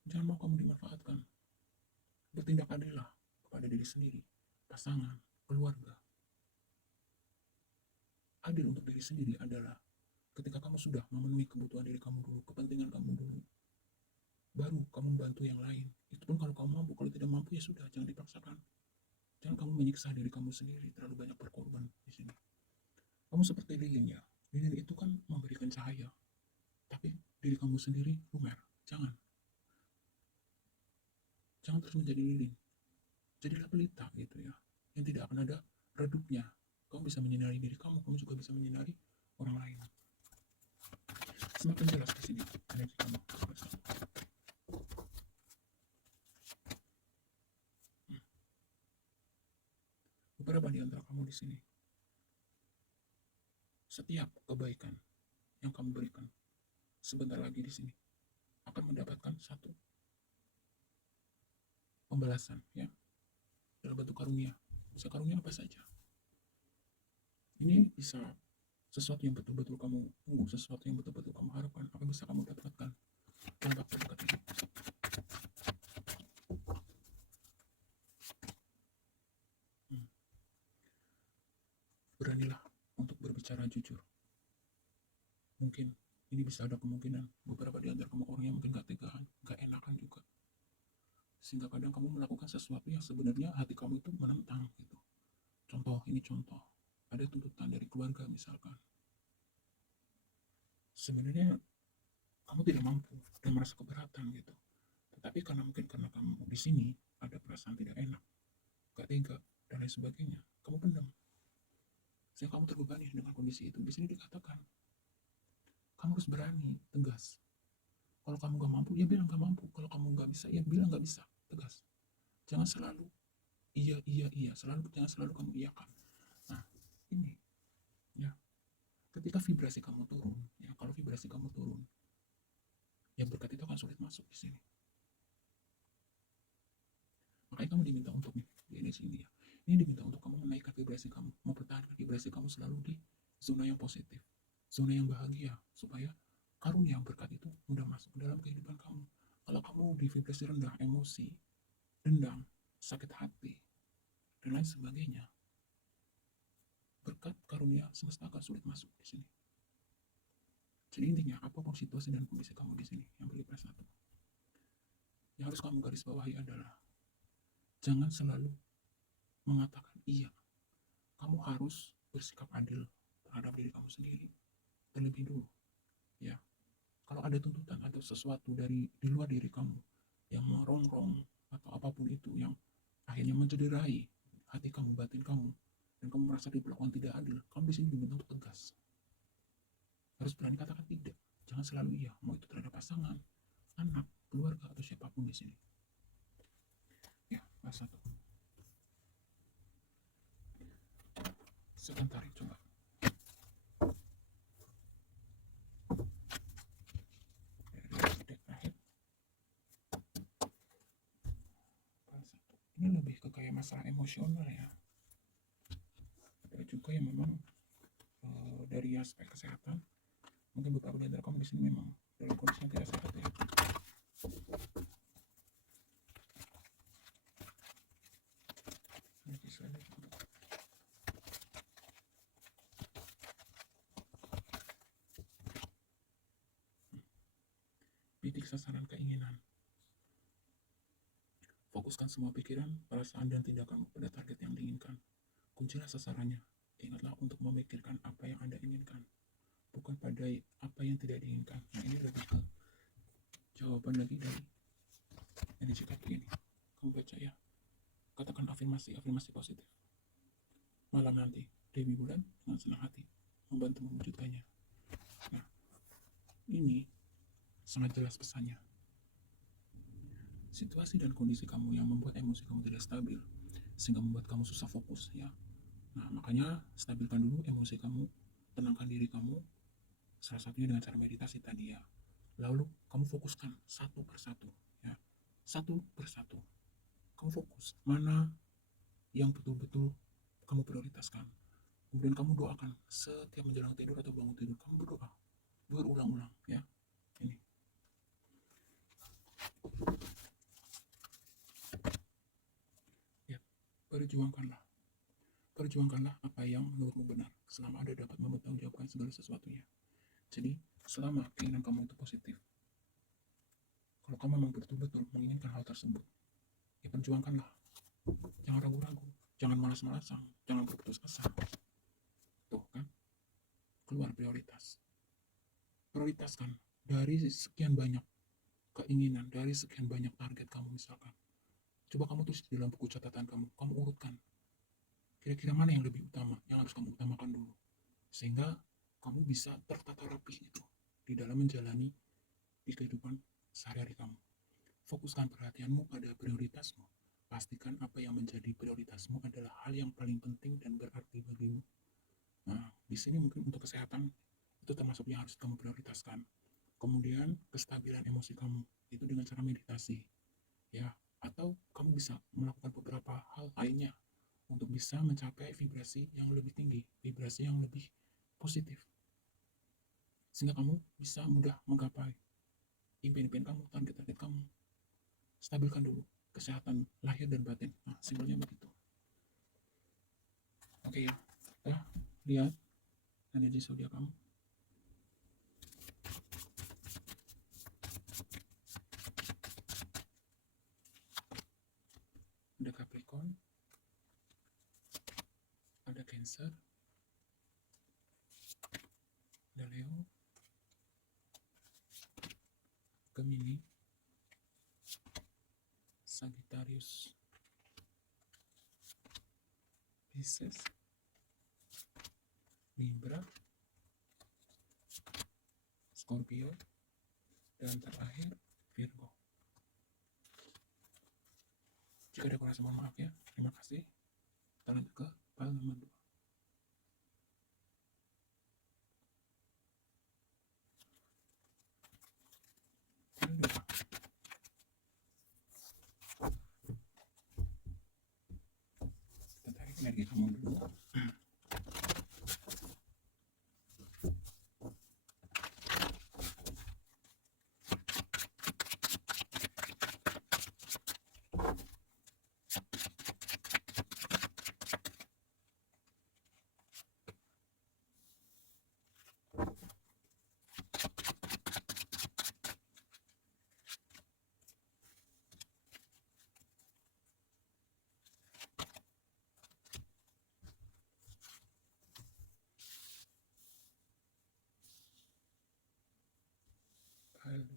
Jangan mau kamu dimanfaatkan. Bertindak adillah kepada diri sendiri, pasangan, keluarga. Adil untuk diri sendiri adalah ketika kamu sudah memenuhi kebutuhan diri kamu dulu, kepentingan kamu dulu, baru kamu bantu yang lain. Itu pun kalau kamu mampu, kalau tidak mampu ya sudah, jangan dipaksakan. Jangan kamu menyiksa diri kamu sendiri, terlalu banyak berkorban di sini. Kamu seperti lilin ya. Lilin itu kan memberikan cahaya, tapi diri kamu sendiri lumer. Jangan terus menjadi lilin. Jadilah pelita gitu ya, yang tidak akan ada redupnya. Kamu bisa menyinari diri kamu, kamu juga bisa menyinari orang lain. Semakin jelas di sini energi kamu. Beberapa di antara kamu di sini, setiap kebaikan yang kamu berikan sebentar lagi di sini akan mendapatkan satu pembalasan ya, dalam bentuk karunia. Bisa karunia apa saja. Ini bisa sesuatu yang betul-betul kamu tunggu, sesuatu yang betul-betul kamu harapkan, apa bisa kamu dapatkan dalam waktu dekat ini. bisa ada kemungkinan beberapa di antara kamu orang yang mungkin gak tegaan, gak enakan juga. Sehingga kadang kamu melakukan sesuatu yang sebenarnya hati kamu itu menentang gitu. Contoh, ada tuntutan dari keluarga misalkan. Sebenarnya kamu tidak mampu dan merasa keberatan gitu. Tetapi karena kamu di sini ada perasaan tidak enak, gak tega, dan lain sebagainya, kamu pendam. Sehingga kamu terbebani dengan kondisi itu. Di sini dikatakan, kamu harus berani, tegas. Kalau kamu gak mampu, ya bilang gak mampu. Kalau kamu gak bisa, ya bilang gak bisa, tegas. Jangan selalu iya, jangan selalu kamu iyakan. Nah, ini ya, ketika vibrasi kamu turun, ya kalau vibrasi kamu turun, yang berkat itu akan sulit masuk di sini. Makanya kamu diminta untuk di sini ya. Ini diminta untuk kamu menaikkan vibrasi kamu, mempertahankan vibrasi kamu selalu di zona yang positif, zona yang bahagia, supaya karunia berkat itu mudah masuk ke dalam kehidupan kamu. Kalau kamu di vibrasi rendah, emosi, dendam, sakit hati, dan lain sebagainya, berkat karunia semesta akan sulit masuk di sini. Jadi intinya, apapun situasi dan kondisi kamu di sini, yang beri satu, yang harus kamu garis bawahi adalah jangan selalu mengatakan iya. Kamu harus bersikap adil terhadap diri kamu sendiri terlebih dulu. Ya, kalau ada tuntutan atau sesuatu dari di luar diri kamu yang merongrong atau apapun itu yang akhirnya mencederai hati kamu, batin kamu, dan kamu merasa diperlakukan tidak adil, kamu di sini diminta untuk tegas. Harus berani katakan tidak. Jangan selalu iya, mau itu terhadap pasangan, anak, keluarga, atau siapapun di sini. Ya, satu. Sebentar, coba. Ini lebih ke kayak masalah emosional ya. Ada juga yang memang dari aspek kesehatan, mungkin beberapa di antara kamu di sini memang dalam kondisi yang tidak sehat ya. Bidik sasaran keinginan. Fokuskan semua pikiran, perasaan, dan tindakan pada target yang diinginkan. Kuncilah sasarannya. Ingatlah untuk memikirkan apa yang Anda inginkan, bukan pada apa yang tidak diinginkan. Nah, ini lebih ke jawaban lagi dari yang diciptakan ini. Kamu baca ya. Katakan afirmasi positif. Malam nanti, Dewi Bulan dengan senang hati membantu mewujudkannya. Nah, ini sangat jelas pesannya. Situasi dan kondisi kamu yang membuat emosi kamu tidak stabil, sehingga membuat kamu susah fokus ya. Nah, makanya stabilkan dulu emosi kamu, tenangkan diri kamu, salah satunya dengan cara meditasi tadi ya. Lalu kamu fokuskan satu persatu ya, satu persatu. Kamu fokus mana yang betul-betul kamu prioritaskan. Kemudian kamu doakan setiap menjelang tidur atau bangun tidur, kamu berdoa berulang-ulang ya. Ini. Ya, perjuangkanlah apa yang menurutmu benar, selama Anda dapat mempertanggungjawabkan segala sesuatunya. Jadi, selama keinginan kamu itu positif, kalau kamu memang betul-betul menginginkan hal tersebut, ya perjuangkanlah. Jangan ragu-ragu, jangan malas-malasan, jangan berputus asa. Tuh kan, keluar prioritaskan dari sekian banyak keinginan, dari sekian banyak target kamu misalkan. Coba kamu tulis di dalam buku catatan kamu urutkan kira-kira mana yang lebih utama, yang harus kamu utamakan dulu, sehingga kamu bisa tertata rapi itu di dalam menjalani di kehidupan sehari-hari kamu. Fokuskan perhatianmu pada prioritasmu. Pastikan apa yang menjadi prioritasmu adalah hal yang paling penting dan berarti bagimu. Nah, di sini mungkin untuk kesehatan itu termasuk yang harus kamu prioritaskan. Kemudian kestabilan emosi kamu itu dengan cara meditasi, ya. Atau kamu bisa melakukan beberapa hal lainnya untuk bisa mencapai vibrasi yang lebih tinggi, vibrasi yang lebih positif, sehingga kamu bisa mudah menggapai impian-impian kamu, target-target kamu. Stabilkan dulu kesehatan lahir dan batin. Nah, simpelnya begitu. Oke ya, lihat energi zodiak kamu. Cancer, Leo, Gemini, Sagittarius, Pisces, Libra, Scorpio, dan terakhir Virgo. Jika ada kurang, mohon maaf ya. Terima kasih. Kita lanjut ke file nomor 2. File 2. Kita tarik energi kamu dulu. File 2.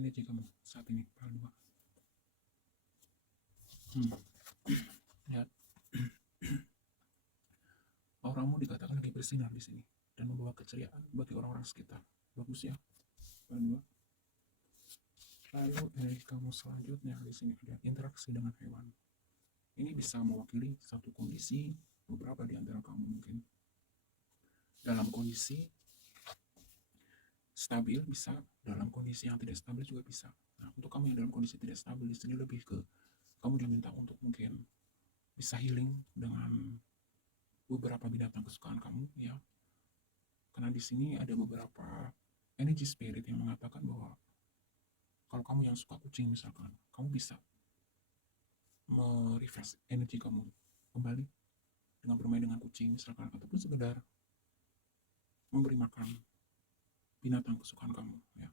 Energi kamu saat ini, file 2. Lihat. Auramu dikatakan lagi bersinar di sini dan membawa keceriaan bagi orang-orang sekitar. Bagus ya, file 2. Lalu energi kamu selanjutnya di sini ada interaksi dengan hewan. Ini bisa mewakili satu kondisi. Beberapa di antara kamu mungkin dalam kondisi stabil, bisa dalam kondisi yang tidak stabil juga bisa. Nah, untuk kamu yang dalam kondisi tidak stabil di sini lebih ke kamu diminta untuk mungkin bisa healing dengan beberapa binatang kesukaan kamu ya. Karena di sini ada beberapa energy spirit yang mengatakan bahwa kalau kamu yang suka kucing misalkan, kamu bisa merefresh energi kamu kembali dengan bermain dengan kucing misalkan, ataupun sekedar memberi makan binatang kesukaan kamu ya.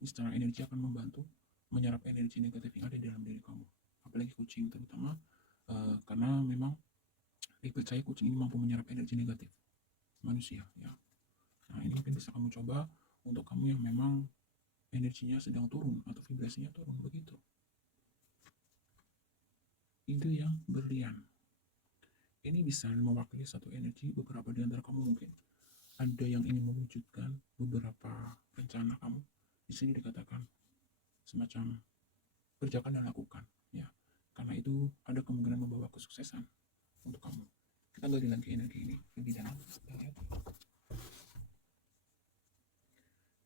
Ini secara energi akan membantu menyerap energi negatif yang ada di dalam diri kamu, apalagi kucing terutama karena memang dipercaya kucing ini mampu menyerap energi negatif manusia ya. Nah, ini mungkin bisa kamu coba untuk kamu yang memang energinya sedang turun atau vibrasinya turun begitu. Itu yang berlian. Ini bisa mewakili satu energi. Beberapa di antara kamu mungkin ada yang ingin mewujudkan beberapa rencana kamu. Di sini dikatakan semacam kerjakan dan lakukan ya. Karena itu ada kemungkinan membawa kesuksesan untuk kamu. Kita gali lagi energi ini lebih dalam. Kita lihat.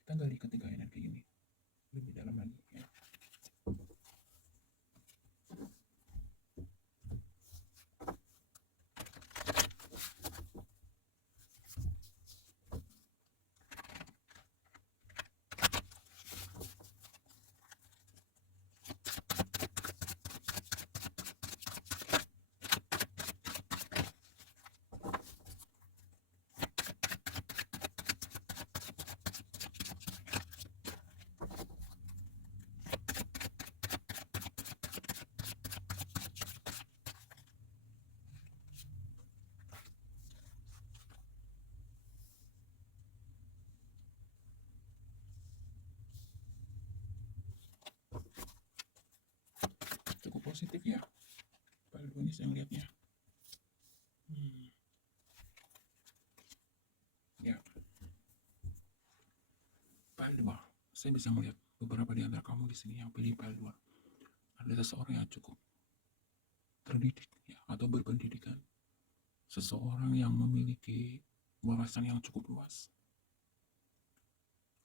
Kita gali ketiga energi ini lebih dalam lagi ya. Cukup positif ya Pak ini saya melihatnya. Ya, Pak 2, saya bisa melihat beberapa di antara kamu di sini yang pilih Pak 2 ada seseorang yang cukup terdidik ya, atau berpendidikan, seseorang yang memiliki wawasan yang cukup luas.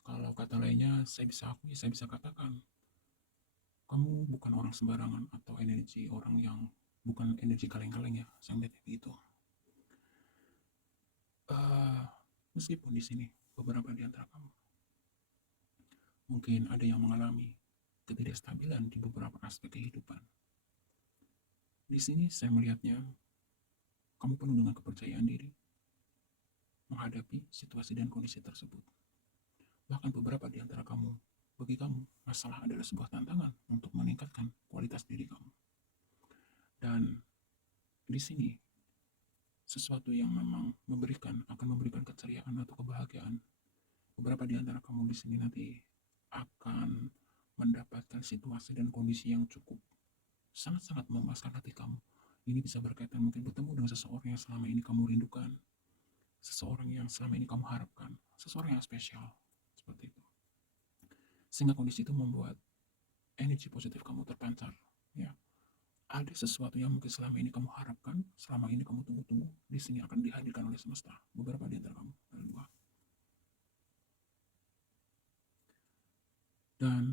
Kalau kata lainnya, saya bisa katakan kamu bukan orang sembarangan atau energi orang yang bukan energi kaleng-kaleng ya, saya melihat begitu. Meskipun di sini beberapa di antara kamu mungkin ada yang mengalami ketidakstabilan di beberapa aspek kehidupan. Di sini saya melihatnya kamu penuh dengan kepercayaan diri menghadapi situasi dan kondisi tersebut. Bahkan beberapa di antara kamu, bagi kamu, masalah adalah sebuah tantangan untuk meningkatkan kualitas diri kamu. Dan Di sini sesuatu yang memang akan memberikan keceriaan atau kebahagiaan. Beberapa di antara kamu di sini nanti akan mendapatkan situasi dan kondisi yang cukup sangat-sangat memuaskan hati kamu. Ini bisa berkaitan mungkin bertemu dengan seseorang yang selama ini kamu rindukan, seseorang yang selama ini kamu harapkan, seseorang yang spesial, seperti itu. Sehingga kondisi itu membuat energi positif kamu terpancar. Ya, ada sesuatu yang mungkin selama ini kamu harapkan, selama ini kamu tunggu-tunggu, di sini akan dihadirkan oleh semesta. Beberapa di antara kamu, ada dua. Dan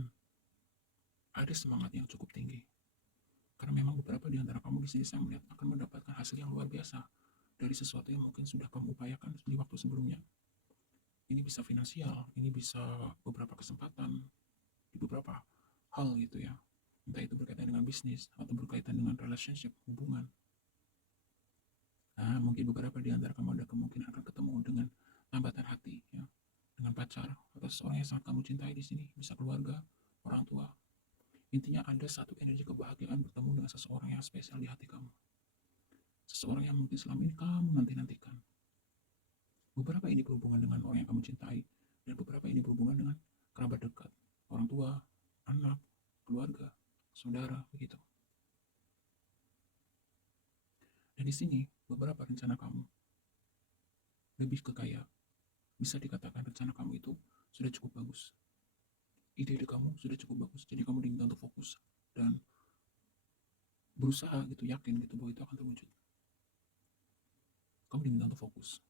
ada semangat yang cukup tinggi. Karena memang beberapa di antara kamu di sini saya melihat akan mendapatkan hasil yang luar biasa dari sesuatu yang mungkin sudah kamu upayakan di waktu sebelumnya. Ini bisa finansial, ini bisa beberapa kesempatan di beberapa hal gitu ya. Entah itu berkaitan dengan bisnis atau berkaitan dengan relationship, hubungan. Nah, mungkin beberapa di antara kamu ada kemungkinan akan ketemu dengan tambatan hati ya, dengan pacar atau seseorang yang sangat kamu cintai di sini, bisa keluarga, orang tua. Intinya ada satu energi kebahagiaan bertemu dengan seseorang yang spesial di hati kamu. Seseorang yang mungkin selama ini kamu nanti-nantikan. Beberapa ini berhubungan dengan orang yang kamu cintai, dan beberapa ini berhubungan dengan kerabat dekat, orang tua, anak, keluarga, saudara, begitu. Dan di sini beberapa rencana kamu lebih ke kayak bisa dikatakan rencana kamu itu sudah cukup bagus. Ide-ide kamu sudah cukup bagus, jadi kamu diminta untuk fokus dan berusaha gitu, yakin gitu bahwa itu akan terwujud. Kamu diminta untuk fokus,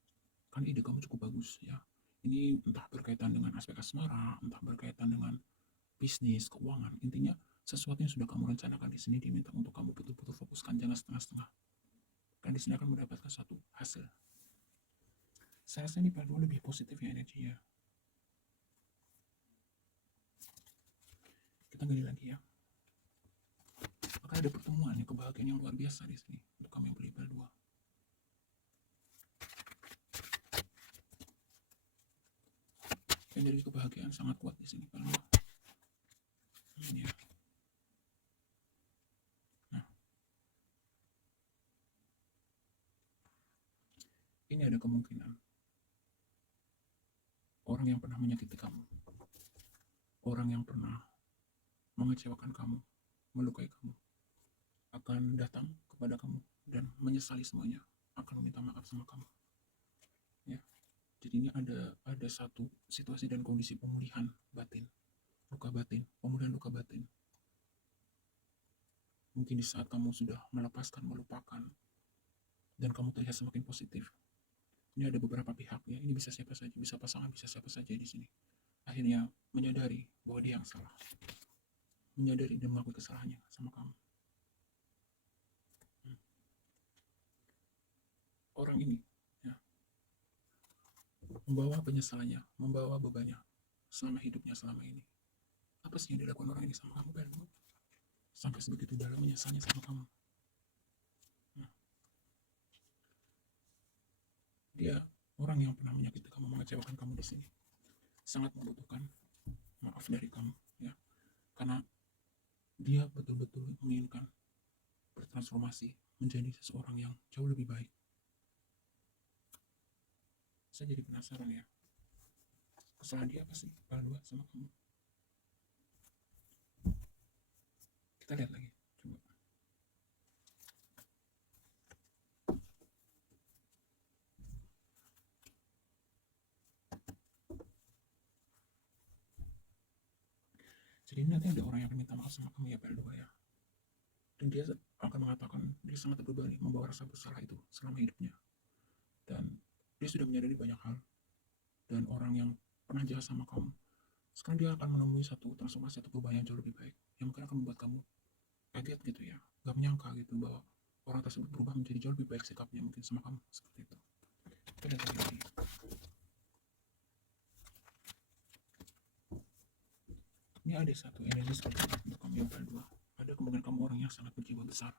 kan ide kamu cukup bagus ya. Ini entah berkaitan dengan aspek asmara, entah berkaitan dengan bisnis, keuangan, intinya sesuatu yang sudah kamu rencanakan di sini diminta untuk kamu betul-betul fokuskan, jangan setengah-setengah. Kan di sini akan mendapatkan suatu hasil. Saya rasa ini pada lebih positif ya energinya. Kita gali lagi ya. Maka ada pertemuan yang kebahagiaan yang luar biasa di sini untuk kami yang beli berdua. Energi kebahagiaan sangat kuat di sini berdua. Ini ya. Nah, ini ada kemungkinan orang yang pernah menyakiti kamu, orang yang pernah mengecewakan kamu, melukai kamu, akan datang kepada kamu dan menyesali semuanya, akan meminta maaf sama kamu. Ya, jadi ini ada satu situasi dan kondisi pemulihan batin, luka batin, pemulihan luka batin. Mungkin di saat kamu sudah melepaskan, melupakan, dan kamu terlihat semakin positif. Ini ada beberapa pihak ya, ini bisa siapa saja, bisa pasangan, bisa siapa saja di sini. Akhirnya menyadari bahwa dia yang salah, menyadari dan mengakui kesalahannya sama kamu. Orang ini ya, membawa penyesalannya, membawa bebannya selama hidupnya selama ini. Apa sih yang dilakukan orang ini sama kamu, Ben? Sampai sebegitu dalam menyesalnya sama kamu. Nah, dia orang yang pernah menyakiti kamu, mengecewakan kamu di sini, sangat membutuhkan maaf dari kamu, ya, karena dia betul-betul menginginkan bertransformasi menjadi seseorang yang jauh lebih baik. Saya jadi penasaran ya, kesalahan dia apa sih berdua sama kamu? Kita lihat lagi, coba. Jadi nanti ada orang yang akan minta maaf sama kamu ya berdua ya, dan dia akan mengatakan dia sangat terbebani membawa rasa bersalah itu selama hidupnya, dan dia sudah menyadari banyak hal. Dan orang yang pernah jahat sama kamu, sekarang dia akan menemui satu transformasi atau perubahan yang jauh lebih baik, yang mungkin akan membuat kamu kaget gitu ya, gak menyangka gitu bahwa orang tersebut berubah menjadi jauh lebih baik sikapnya mungkin sama kamu, seperti itu. Kita lihat lagi. Ini ada satu energi seperti itu untuk kamu yang berdua. Ada kemungkinan kamu orang yang sangat berjiwa besar,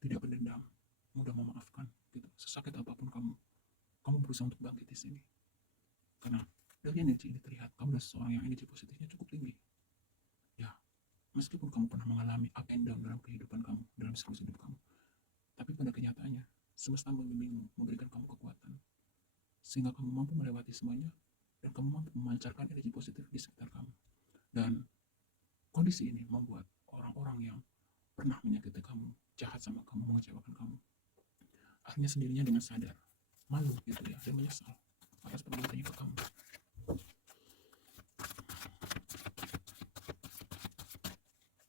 tidak pendendam, mudah memaafkan gitu. Sesakit apapun kamu berusaha untuk bangkit di sini. Karena dari energi ini terlihat kamu adalah seseorang yang energi positifnya cukup tinggi. Ya, meskipun kamu pernah mengalami up and down dalam kehidupan kamu, dalam siklus hidup kamu, Tapi pada kenyataannya, semesta membimbingmu, memberikan kamu kekuatan, sehingga kamu mampu melewati semuanya, dan kamu mampu memancarkan energi positif di sekitar kamu. Dan kondisi ini membuat orang-orang yang pernah menyakiti kamu, jahat sama kamu, mengecewakan kamu, akhirnya sendirinya dengan sadar, malu gitu ya, dan menyesal atas perbuatannya ke kamu.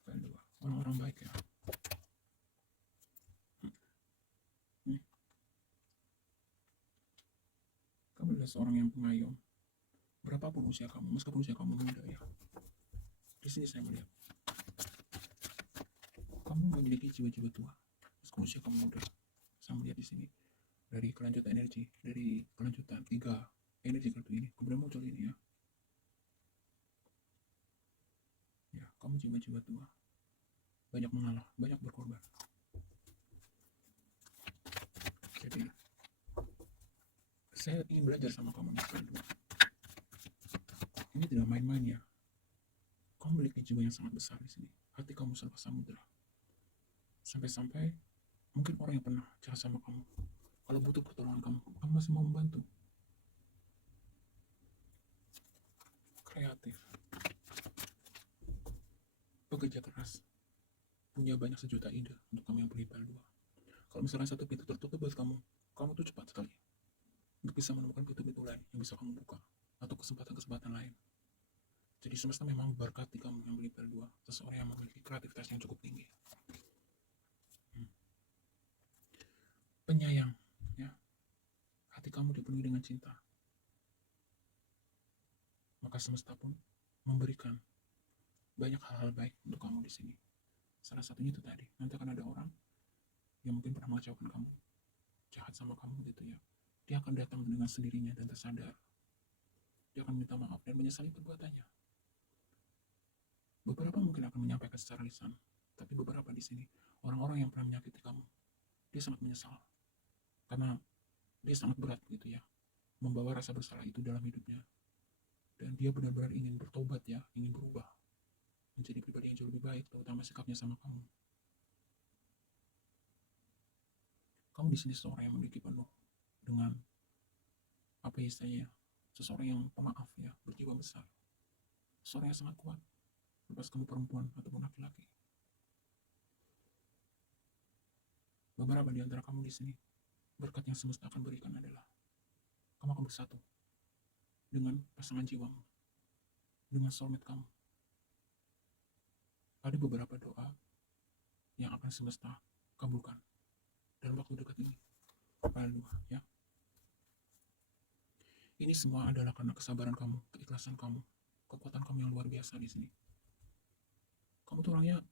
Kedua, orang-orang baik ya. Nih, kamu adalah seorang yang pengayom. Berapapun usia kamu, meskipun usia kamu muda ya. Di sini saya melihat kamu memiliki jiwa-jiwa tua, meskipun usia kamu muda. Saya melihat di sini dari kelanjutan energi, dari kelanjutan 3 energi kartu ini, kemudian muncul ini ya. Ya, kamu jiwa-jiwa tua, banyak mengalah, banyak berkorban. Jadi, saya ingin belajar sama kamu nih, kedua. Ini tidak main-main ya. Kamu memiliki jiwa yang sangat besar di sini. Hati kamu seluas samudera. Sampai-sampai mungkin orang yang pernah jahat sama kamu, kalau butuh pertolongan kamu masih mau membantu. Kreatif, bekerja keras, punya banyak sejuta ide untuk kamu yang berlimpah dua. Kalau misalnya satu pintu tertutup buat kamu tuh cepat sekali untuk bisa menemukan pintu-pintu lain yang bisa kamu buka, atau kesempatan-kesempatan lain. Jadi semesta memang berkati kamu yang berlimpah dua, seseorang yang memiliki kreativitas yang cukup tinggi. Penyayang, ya. Hati kamu dipenuhi dengan cinta. Maka semesta pun memberikan banyak hal-hal baik untuk kamu di sini. Salah satunya itu tadi, nanti akan ada orang yang mungkin pernah mengecewakan kamu, jahat sama kamu gitu ya. Dia akan datang dengan sendirinya dan tersadar. Dia akan minta maaf dan menyesali perbuatannya. Beberapa mungkin akan menyampaikan secara lisan, tapi beberapa di sini, orang-orang yang pernah menyakiti kamu, dia sangat menyesal. Karena dia sangat berat gitu ya, membawa rasa bersalah itu dalam hidupnya. Dan dia benar-benar ingin bertobat ya, ingin berubah, menjadi pribadi yang jauh lebih baik, terutama sikapnya sama kamu. Kamu di sini seorang yang memiliki penuh dengan apa istilahnya, seseorang yang pemaaf ya, berjiwa besar, seorang yang sangat kuat, lepas kamu perempuan ataupun laki-laki. Beberapa di antara kamu di sini, berkat yang semesta akan berikan adalah kamu akan bersatu dengan pasangan jiwamu, dengan soulmate kamu. Ada beberapa doa yang akan semesta kabulkan dalam waktu dekat ini. Lalu ya, ini semua adalah karena kesabaran kamu, keikhlasan kamu, kekuatan kamu yang luar biasa di sini. Kamu tuh orangnya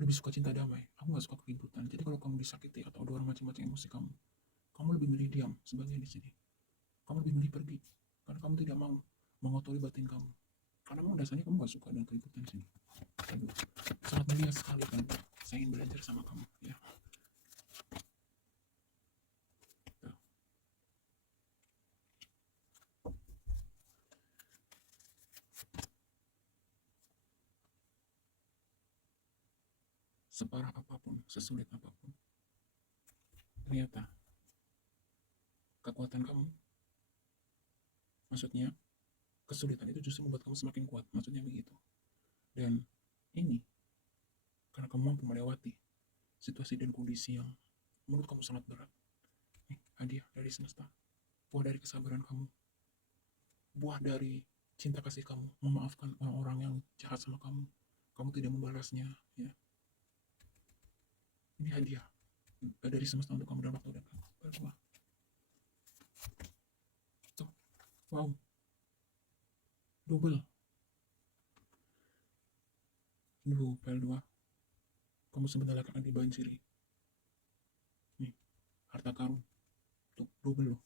lebih suka cinta damai. Aku gak suka keributan. Jadi kalau kamu disakiti atau ada orang macam-macam emosi kamu lebih milih diam sebagian di sini. Kamu lebih milih pergi karena kamu tidak mau mengotori batin kamu. Karena memang dasarnya kamu gak suka dengan keributan di sini. Aduh, sangat mulia sekali kan. Saya ingin belajar sama kamu ya. Separah apapun, sesulit apapun, ternyata kekuatan kamu, maksudnya kesulitan itu justru membuat kamu semakin kuat, maksudnya begitu. Dan ini karena kamu mampu melewati situasi dan kondisi yang menurut kamu sangat berat. Hadiah dari semesta, buah dari kesabaran kamu, buah dari cinta kasih kamu, memaafkan orang-orang yang jahat sama kamu tidak membalasnya ya. Ini hadiah dari semesta untuk kamu dalam waktu dekat. Berdua. Tuh, wow, double. PL2, kamu sebentar lagi akan dibanjiri. Nih, harta karun, tuh double loh.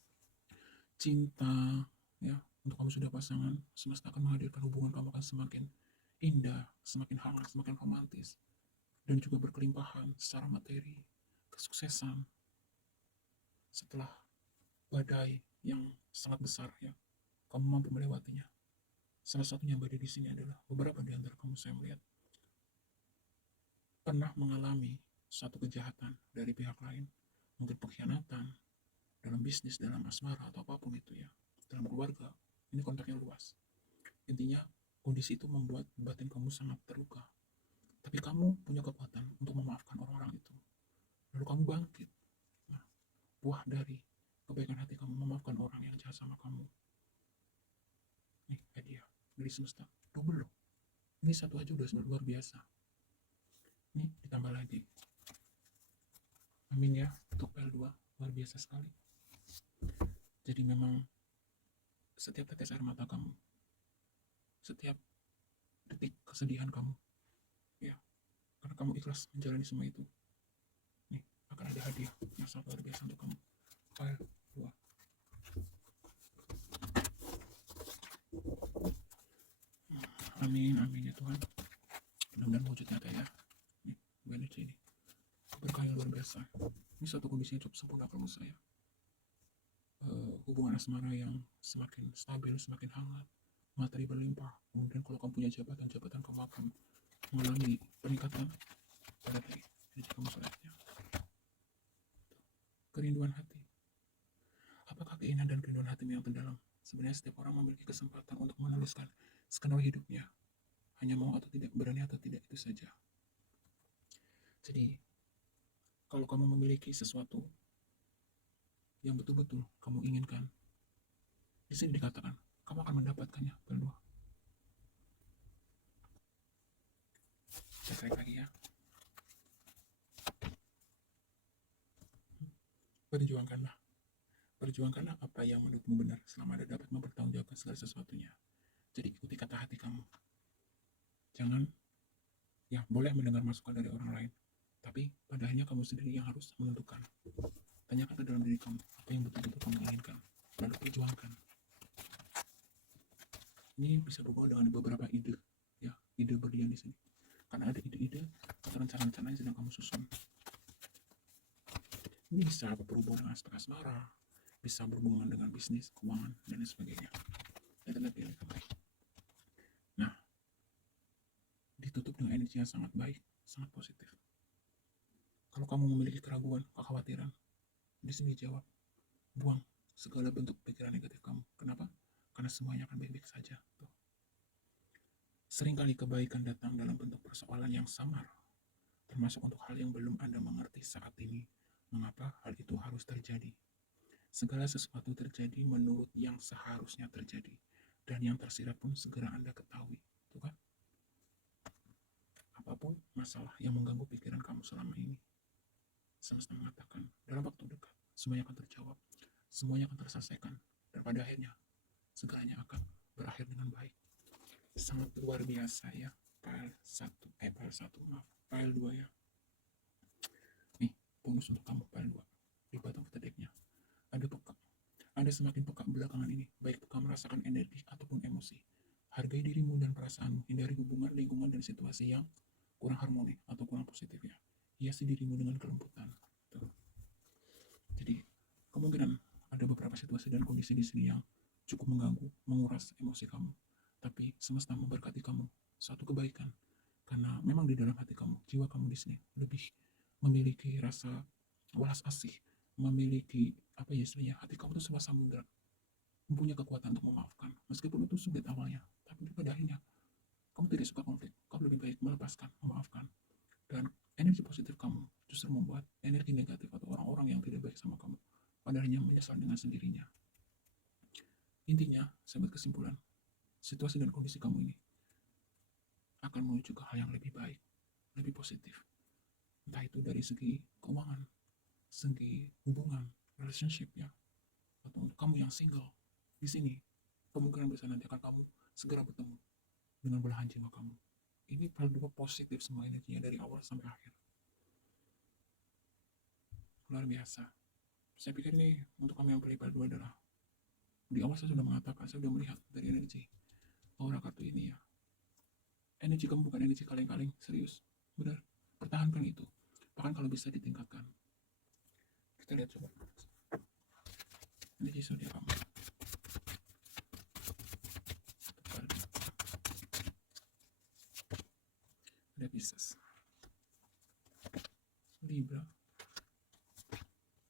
Cinta, ya, untuk kamu sudah pasangan, semesta akan menghadirkan hubungan kamu akan semakin indah, semakin hangat, semakin romantis, dan juga berkelimpahan secara materi, kesuksesan. Setelah badai yang sangat besar ya, kamu mampu melewatinya. Salah satunya badai di sini adalah beberapa di antara kamu saya melihat pernah mengalami satu kejahatan dari pihak lain, mungkin pengkhianatan dalam bisnis, dalam asmara atau apapun itu ya, dalam keluarga, ini konteksnya luas. Intinya kondisi itu membuat batin kamu sangat terluka, tapi kamu punya kekuatan untuk memaafkan orang-orang itu, lalu kamu bangkit. Nah, buah dari kebaikan hati kamu memaafkan orang yang jahat sama kamu, nih hadiah dari semesta double loh. Ini satu aja udah luar biasa, nih ditambah lagi. Amin ya, untuk PL2 luar biasa sekali. Jadi memang setiap tetes air mata kamu, setiap detik kesedihan kamu, ya, karena kamu ikhlas menjalani semua itu, nih akan ada hadiah yang sangat luar biasa untuk kamu. PL2. Amin, amin ya Tuhan. Mudah-mudahan wujud nyata ya. Nih, energi ini berkah yang luar biasa. Ini suatu kondisi yang cukup sempurna kalau menurut saya. Hubungan asmara yang semakin stabil, semakin hangat, materi berlimpah. Kemudian kalau kamu punya jabatan kamu akan mengalami peningkatan pada tadi. Jadi kamu selanjutnya. Kerinduan hati. Apakah keinginan dan kerinduan hatimu yang terdalam? Sebenarnya setiap orang memiliki kesempatan untuk menuliskan skenario hidupnya. Hanya mau atau tidak, berani atau tidak, itu saja. Jadi, kalau kamu memiliki sesuatu yang betul-betul kamu inginkan, di sini dikatakan, kamu akan mendapatkannya. Kedua. Saya tarik lagi ya. Perjuangkanlah apa yang menurutmu benar selama Anda dapat mempertanggungjawabkan segala sesuatunya. Jadi ikuti kata hati kamu. Jangan, ya boleh mendengar masukan dari orang lain, tapi pada akhirnya kamu sendiri yang harus menentukan. Tanyakan ke dalam diri kamu apa yang betul-betul kamu inginkan, lalu perjuangkan. Ini bisa berhubungan dengan beberapa ide, ya, ide berlian di sini. Karena ada ide-ide atau rencana-rencana yang sedang kamu susun. Ini bisa berhubungan dengan aspek asmara, bisa berhubungan dengan bisnis, keuangan, dan lain sebagainya. Nah, ditutup dengan energi yang sangat baik, sangat positif. Kalau kamu memiliki keraguan, kekhawatiran, di sini jawab, buang segala bentuk pikiran negatif kamu. Kenapa? Karena semuanya akan baik-baik saja. Tuh. Seringkali kebaikan datang dalam bentuk persoalan yang samar, termasuk untuk hal yang belum Anda mengerti saat ini, mengapa hal itu harus terjadi. Segala sesuatu terjadi menurut yang seharusnya terjadi, dan yang tersirat pun segera Anda ketahui. Tuh kan? Apapun masalah yang mengganggu pikiran kamu selama ini, semesta mengatakan dalam waktu dekat semuanya akan terjawab, semuanya akan terselesaikan, dan pada akhirnya segalanya akan berakhir dengan baik. Sangat luar biasa ya. File 2 ya. Nih bonus untuk kamu file 2 di bottom of the decknya. Ada peka. Anda semakin peka belakangan ini, baik peka merasakan energi ataupun emosi. Hargai dirimu dan perasaanmu, hindari hubungan, lingkungan, dan situasi yang kurang harmoni atau kurang positif ya. Hiasi dirimu dengan kelembutan. Tuh. Jadi kemungkinan ada beberapa situasi dan kondisi di sini yang cukup mengganggu, menguras emosi kamu. Tapi semesta memberkati kamu suatu kebaikan, karena memang di dalam hati kamu, jiwa kamu di sini lebih memiliki rasa welas asih, memiliki apa ya istilahnya, hati kamu itu sebuah samudra, mempunyai kekuatan untuk memaafkan, meskipun itu sulit awalnya, tapi pada akhirnya kamu tidak suka konflik, kamu lebih baik melepaskan, memaafkan, dan energi positif kamu justru membuat energi negatif atau orang-orang yang tidak baik sama kamu pada akhirnya menyesal dengan sendirinya. Intinya, saya buat kesimpulan, situasi dan kondisi kamu ini akan menuju ke hal yang lebih baik, lebih positif. Entah itu dari segi keuangan, segi hubungan, relationship ya, atau untuk kamu yang single, di sini kemungkinan besar nanti akan kamu segera bertemu dengan belahan jiwa kamu. Ini hal dua positif semua energinya dari awal sampai akhir. Luar biasa. Saya pikir ini untuk kamu yang pilih file 2 adalah, di awal saya sudah mengatakan, saya sudah melihat dari energi aura kartu ini ya. Energi kamu bukan energi kaleng-kaleng, serius. Benar, pertahankan itu. Bahkan kalau bisa ditingkatkan. Kita lihat coba. Energi zodiak kamu. Ada Pisces. Libra,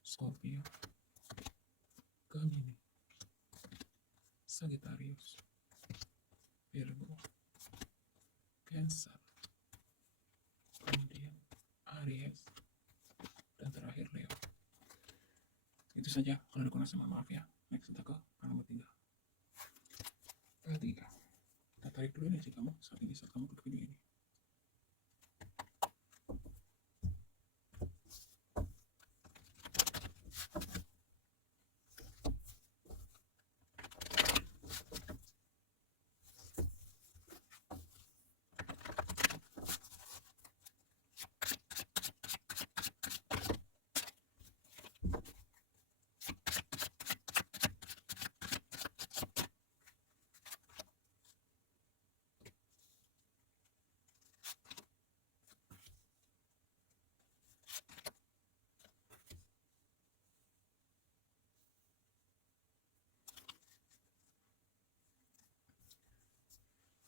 Scorpio, Gemini, Sagittarius, Virgo, Cancer, kemudian Aries, dan terakhir Leo. Itu saja. Kalau ada kurang sama maaf ya. Next kita ke nomor 3. Ketiga, kita tarik dulu energi kamu saat kamu klik video ini.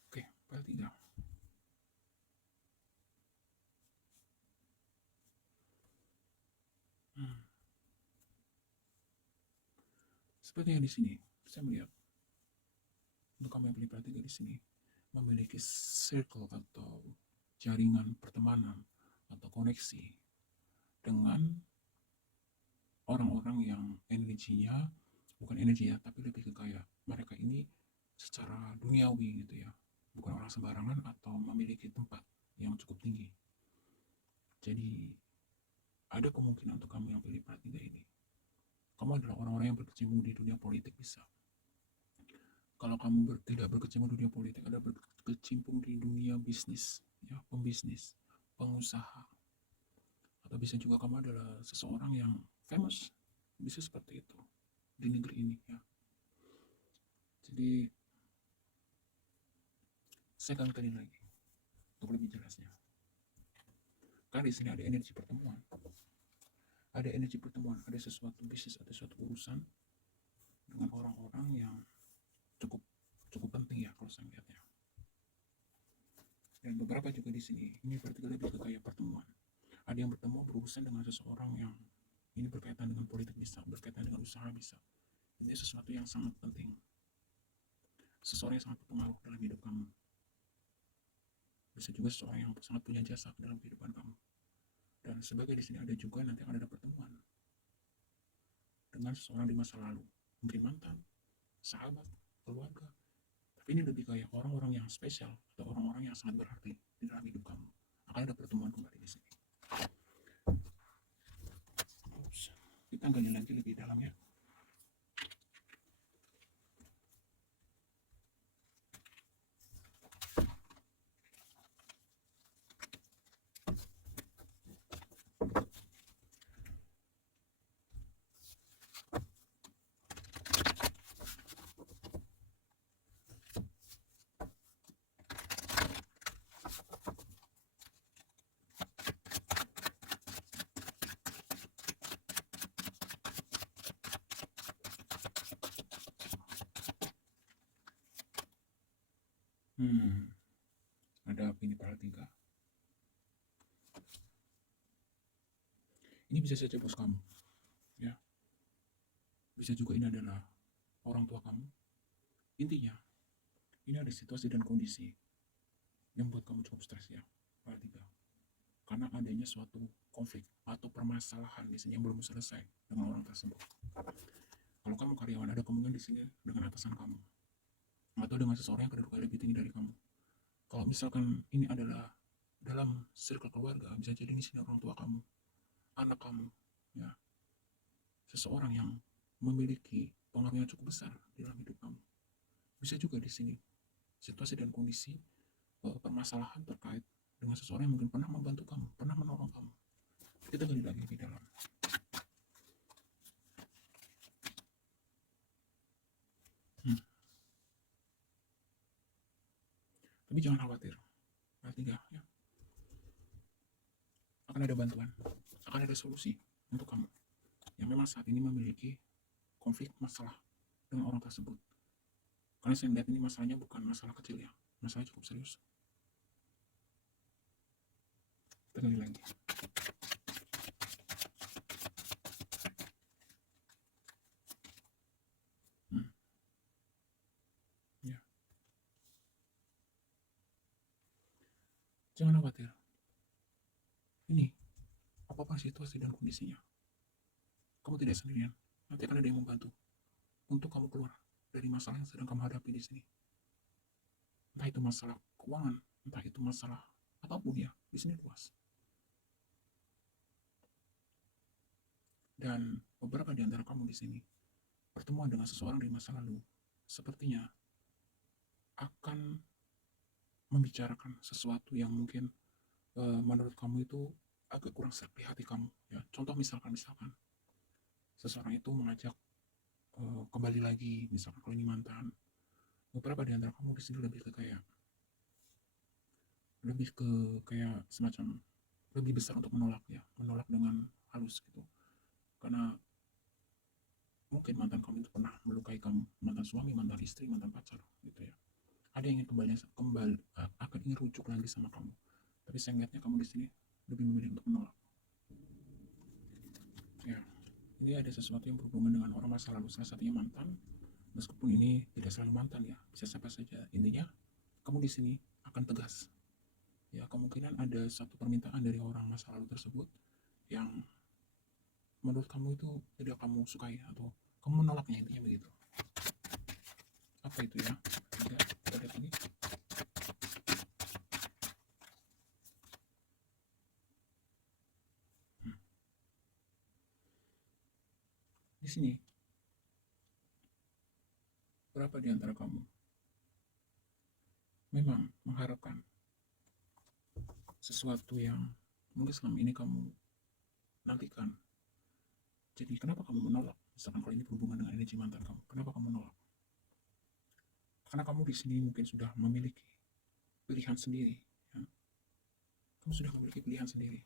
Oke, file 3. Sepertinya di sini saya melihat untuk kamu yang pilih file 3 di sini memiliki circle atau jaringan pertemanan atau koneksi dengan orang-orang yang energinya bukan energi ya, tapi lebih ke kayak mereka ini secara duniawi gitu ya, bukan orang sembarangan atau memiliki tempat yang cukup tinggi. Jadi ada kemungkinan untuk kamu yang pilih part 3 ini, kamu adalah orang-orang yang berkecimpung di dunia politik bisa. Kalau kamu tidak berkecimpung di dunia politik, ada berkecimpung di dunia bisnis, ya, pembisnis, pengusaha, atau bisa juga kamu adalah seseorang yang famous, bisa seperti itu di negeri ini ya. Jadi saya akan tanya lagi untuk lebih jelasnya. Kan di sini ada energi pertemuan, ada sesuatu bisnis, ada sesuatu urusan dengan orang-orang yang cukup penting ya kalau saya lihatnya. Dan beberapa juga di sini ini berarti lebih ke kayak pertemuan. Ada yang bertemu berurusan dengan seseorang yang ini berkaitan dengan politik bisa, berkaitan dengan usaha bisa. Ini sesuatu yang sangat penting, seseorang yang sangat berpengaruh dalam hidup kamu. Bisa juga seseorang yang sangat punya jasa dalam kehidupan kamu. Dan sebagai di sini ada juga nanti akan ada pertemuan dengan seseorang di masa lalu, mungkin mantan, sahabat, keluarga. Tapi ini lebih kayak orang-orang yang spesial atau orang-orang yang sangat berarti di dalam hidup kamu. Akan ada pertemuan kembali di sini. Kita gali lagi lebih dalam ya. Ada apa ini para 3? Ini bisa saja bos kamu, ya. Bisa juga ini adalah orang tua kamu. Intinya, ini ada situasi dan kondisi yang buat kamu cukup stres ya, para 3. Karena adanya suatu konflik atau permasalahan di sini yang belum selesai dengan orang tersebut. Kalau kamu karyawan, ada kemungkinan di sini dengan atasan kamu atau dengan seseorang yang kedudukannya lebih tinggi dari kamu. Kalau misalkan ini adalah dalam circle keluarga, bisa jadi di sini orang tua kamu, anak kamu, ya, seseorang yang memiliki pengaruh yang cukup besar di dalam hidup kamu. Bisa juga di sini situasi dan kondisi permasalahan terkait dengan seseorang yang mungkin pernah membantu kamu, pernah menolong kamu. Kita gali lagi di dalam. Tapi jangan khawatir, part 3 ya. Akan ada bantuan, akan ada solusi untuk kamu yang memang saat ini memiliki konflik masalah dengan orang tersebut. Karena saya melihat ini masalahnya bukan masalah kecil ya, masalah cukup serius. Kita gali lagi. Jangan khawatir. Ini apapun situasi dan kondisinya, kamu tidak sendirian. Nanti akan ada yang membantu untuk kamu keluar dari masalah yang sedang kamu hadapi di sini. Entah itu masalah keuangan, entah itu masalah apapun ya, di sini luas. Dan beberapa di antara kamu di sini pertemuan dengan seseorang di masa lalu sepertinya akan membicarakan sesuatu yang mungkin menurut kamu itu agak kurang serap di hati kamu ya. Contoh misalkan seseorang itu mengajak kembali lagi, misalkan kalau ini mantan, beberapa di antara kamu di sini lebih ke kayak semacam lebih besar untuk menolak ya, menolak dengan halus gitu, karena mungkin mantan kamu itu pernah melukai kamu, mantan suami, mantan istri, mantan pacar gitu ya. Ada yang ingin kembali akan ingin rujuk lagi sama kamu, tapi saya melihatnya kamu di sini lebih memilih untuk menolak ya. Ini ada sesuatu yang berhubungan dengan orang masa lalu, salah satunya mantan, meskipun ini tidak selalu mantan ya, bisa siapa saja. Intinya kamu di sini akan tegas ya. Kemungkinan ada satu permintaan dari orang masa lalu tersebut yang menurut kamu itu tidak kamu sukai atau kamu menolaknya, intinya begitu. Apa itu ya? Kita lihat ini. Di sini berapa di antara kamu memang mengharapkan sesuatu yang mungkin selama ini kamu nantikan. Jadi kenapa kamu menolak? Misalkan kalau ini berhubungan dengan energi mantan kamu, kenapa kamu menolak? Karena kamu di sini mungkin sudah memiliki pilihan sendiri. Ya. Kamu sudah memiliki pilihan sendiri.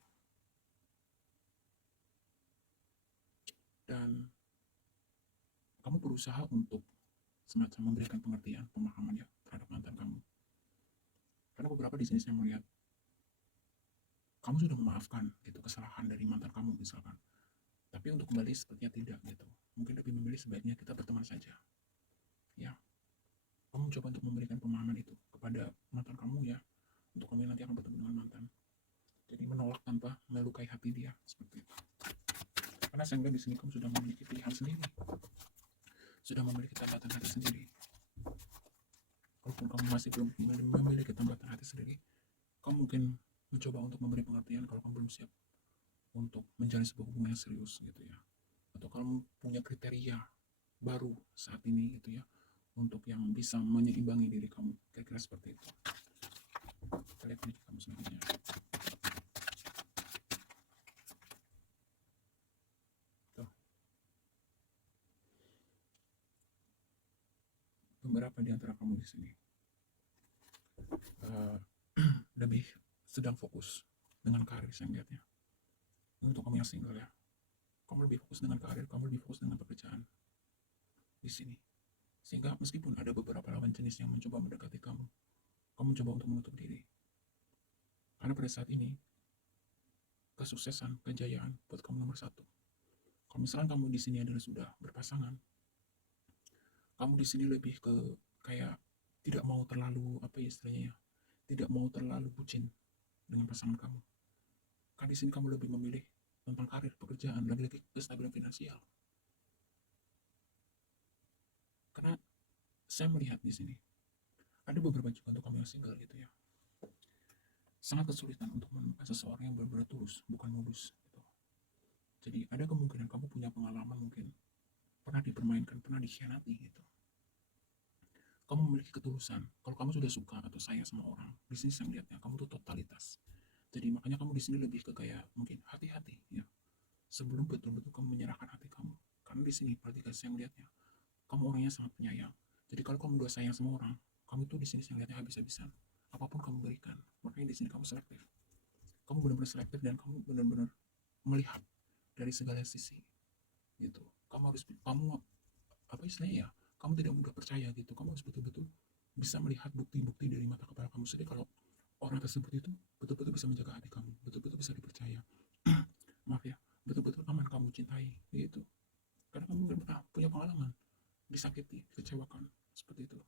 Dan kamu berusaha untuk semacam memberikan pengertian, pemahaman ya terhadap mantan kamu. Karena beberapa di sini saya melihat kamu sudah memaafkan gitu kesalahan dari mantan kamu misalkan. Tapi untuk kembali sepertinya tidak gitu. Mungkin lebih memilih sebaiknya kita berteman saja. Ya, kamu coba untuk memberikan pemahaman itu kepada mantan kamu ya, untuk kamu nanti akan bertemu dengan mantan. Jadi menolak tanpa melukai hati dia seperti itu. Karena saya melihat di sini kamu sudah memiliki pilihan sendiri, sudah memiliki tambatan hati sendiri. Walaupun kamu masih belum memiliki tambatan hati sendiri, kamu mungkin mencoba untuk memberi pengertian kalau kamu belum siap untuk menjalin sebuah hubungan yang serius gitu ya, atau kamu punya kriteria baru saat ini gitu ya, untuk yang bisa menyeimbangi diri kamu, kira-kira seperti itu. Kita lihat energi kamu selanjutnya. Tuh. Beberapa di antara kamu di sini lebih sedang fokus dengan karir saya melihatnya. Ini untuk kamu yang single ya, kamu lebih fokus dengan karir, kamu lebih fokus dengan pekerjaan di sini. Sehingga meskipun ada beberapa lawan jenis yang mencoba mendekati kamu, kamu coba untuk menutup diri. Karena pada saat ini kesuksesan, kejayaan buat kamu nomor satu. Kalau misalkan kamu di sini adalah sudah berpasangan, kamu di sini lebih ke kayak tidak mau terlalu apa ya istilahnya ya, tidak mau terlalu bucin dengan pasangan kamu. Karena di sini kamu lebih memilih tentang karir, pekerjaan, lagi-lagi kestabilan finansial. Karena saya melihat di sini ada beberapa juga untuk kamu yang single gitu ya, sangat kesulitan untuk menemukan seseorang yang benar-benar tulus, bukan modus gitu. Jadi ada kemungkinan kamu punya pengalaman, mungkin pernah dipermainkan, pernah dikhianati gitu. Kamu memiliki ketulusan. Kalau kamu sudah suka atau sayang sama orang, di sini saya melihatnya kamu tuh totalitas. Jadi makanya kamu di sini lebih ke kayak mungkin hati-hati ya, sebelum betul-betul kamu menyerahkan hati kamu. Karena di sini perhatikan saya melihatnya, kamu orangnya sangat penyayang. Jadi kalau kamu udah sayang sama orang, kamu tuh di sini saya melihatnya habis-habisan. Apapun kamu berikan. Makanya di sini kamu selektif. Kamu benar-benar selektif dan kamu benar-benar melihat dari segala sisi gitu. Kamu apa istilahnya ya, kamu tidak mudah percaya gitu. Kamu harus betul-betul bisa melihat bukti-bukti dari mata kepala kamu sendiri kalau orang tersebut itu betul-betul bisa menjaga hati kamu, betul-betul bisa dipercaya. Maaf ya, betul-betul aman kamu cintai gitu. Karena kamu pernah punya pengalaman disakiti, dikecewakan seperti itu.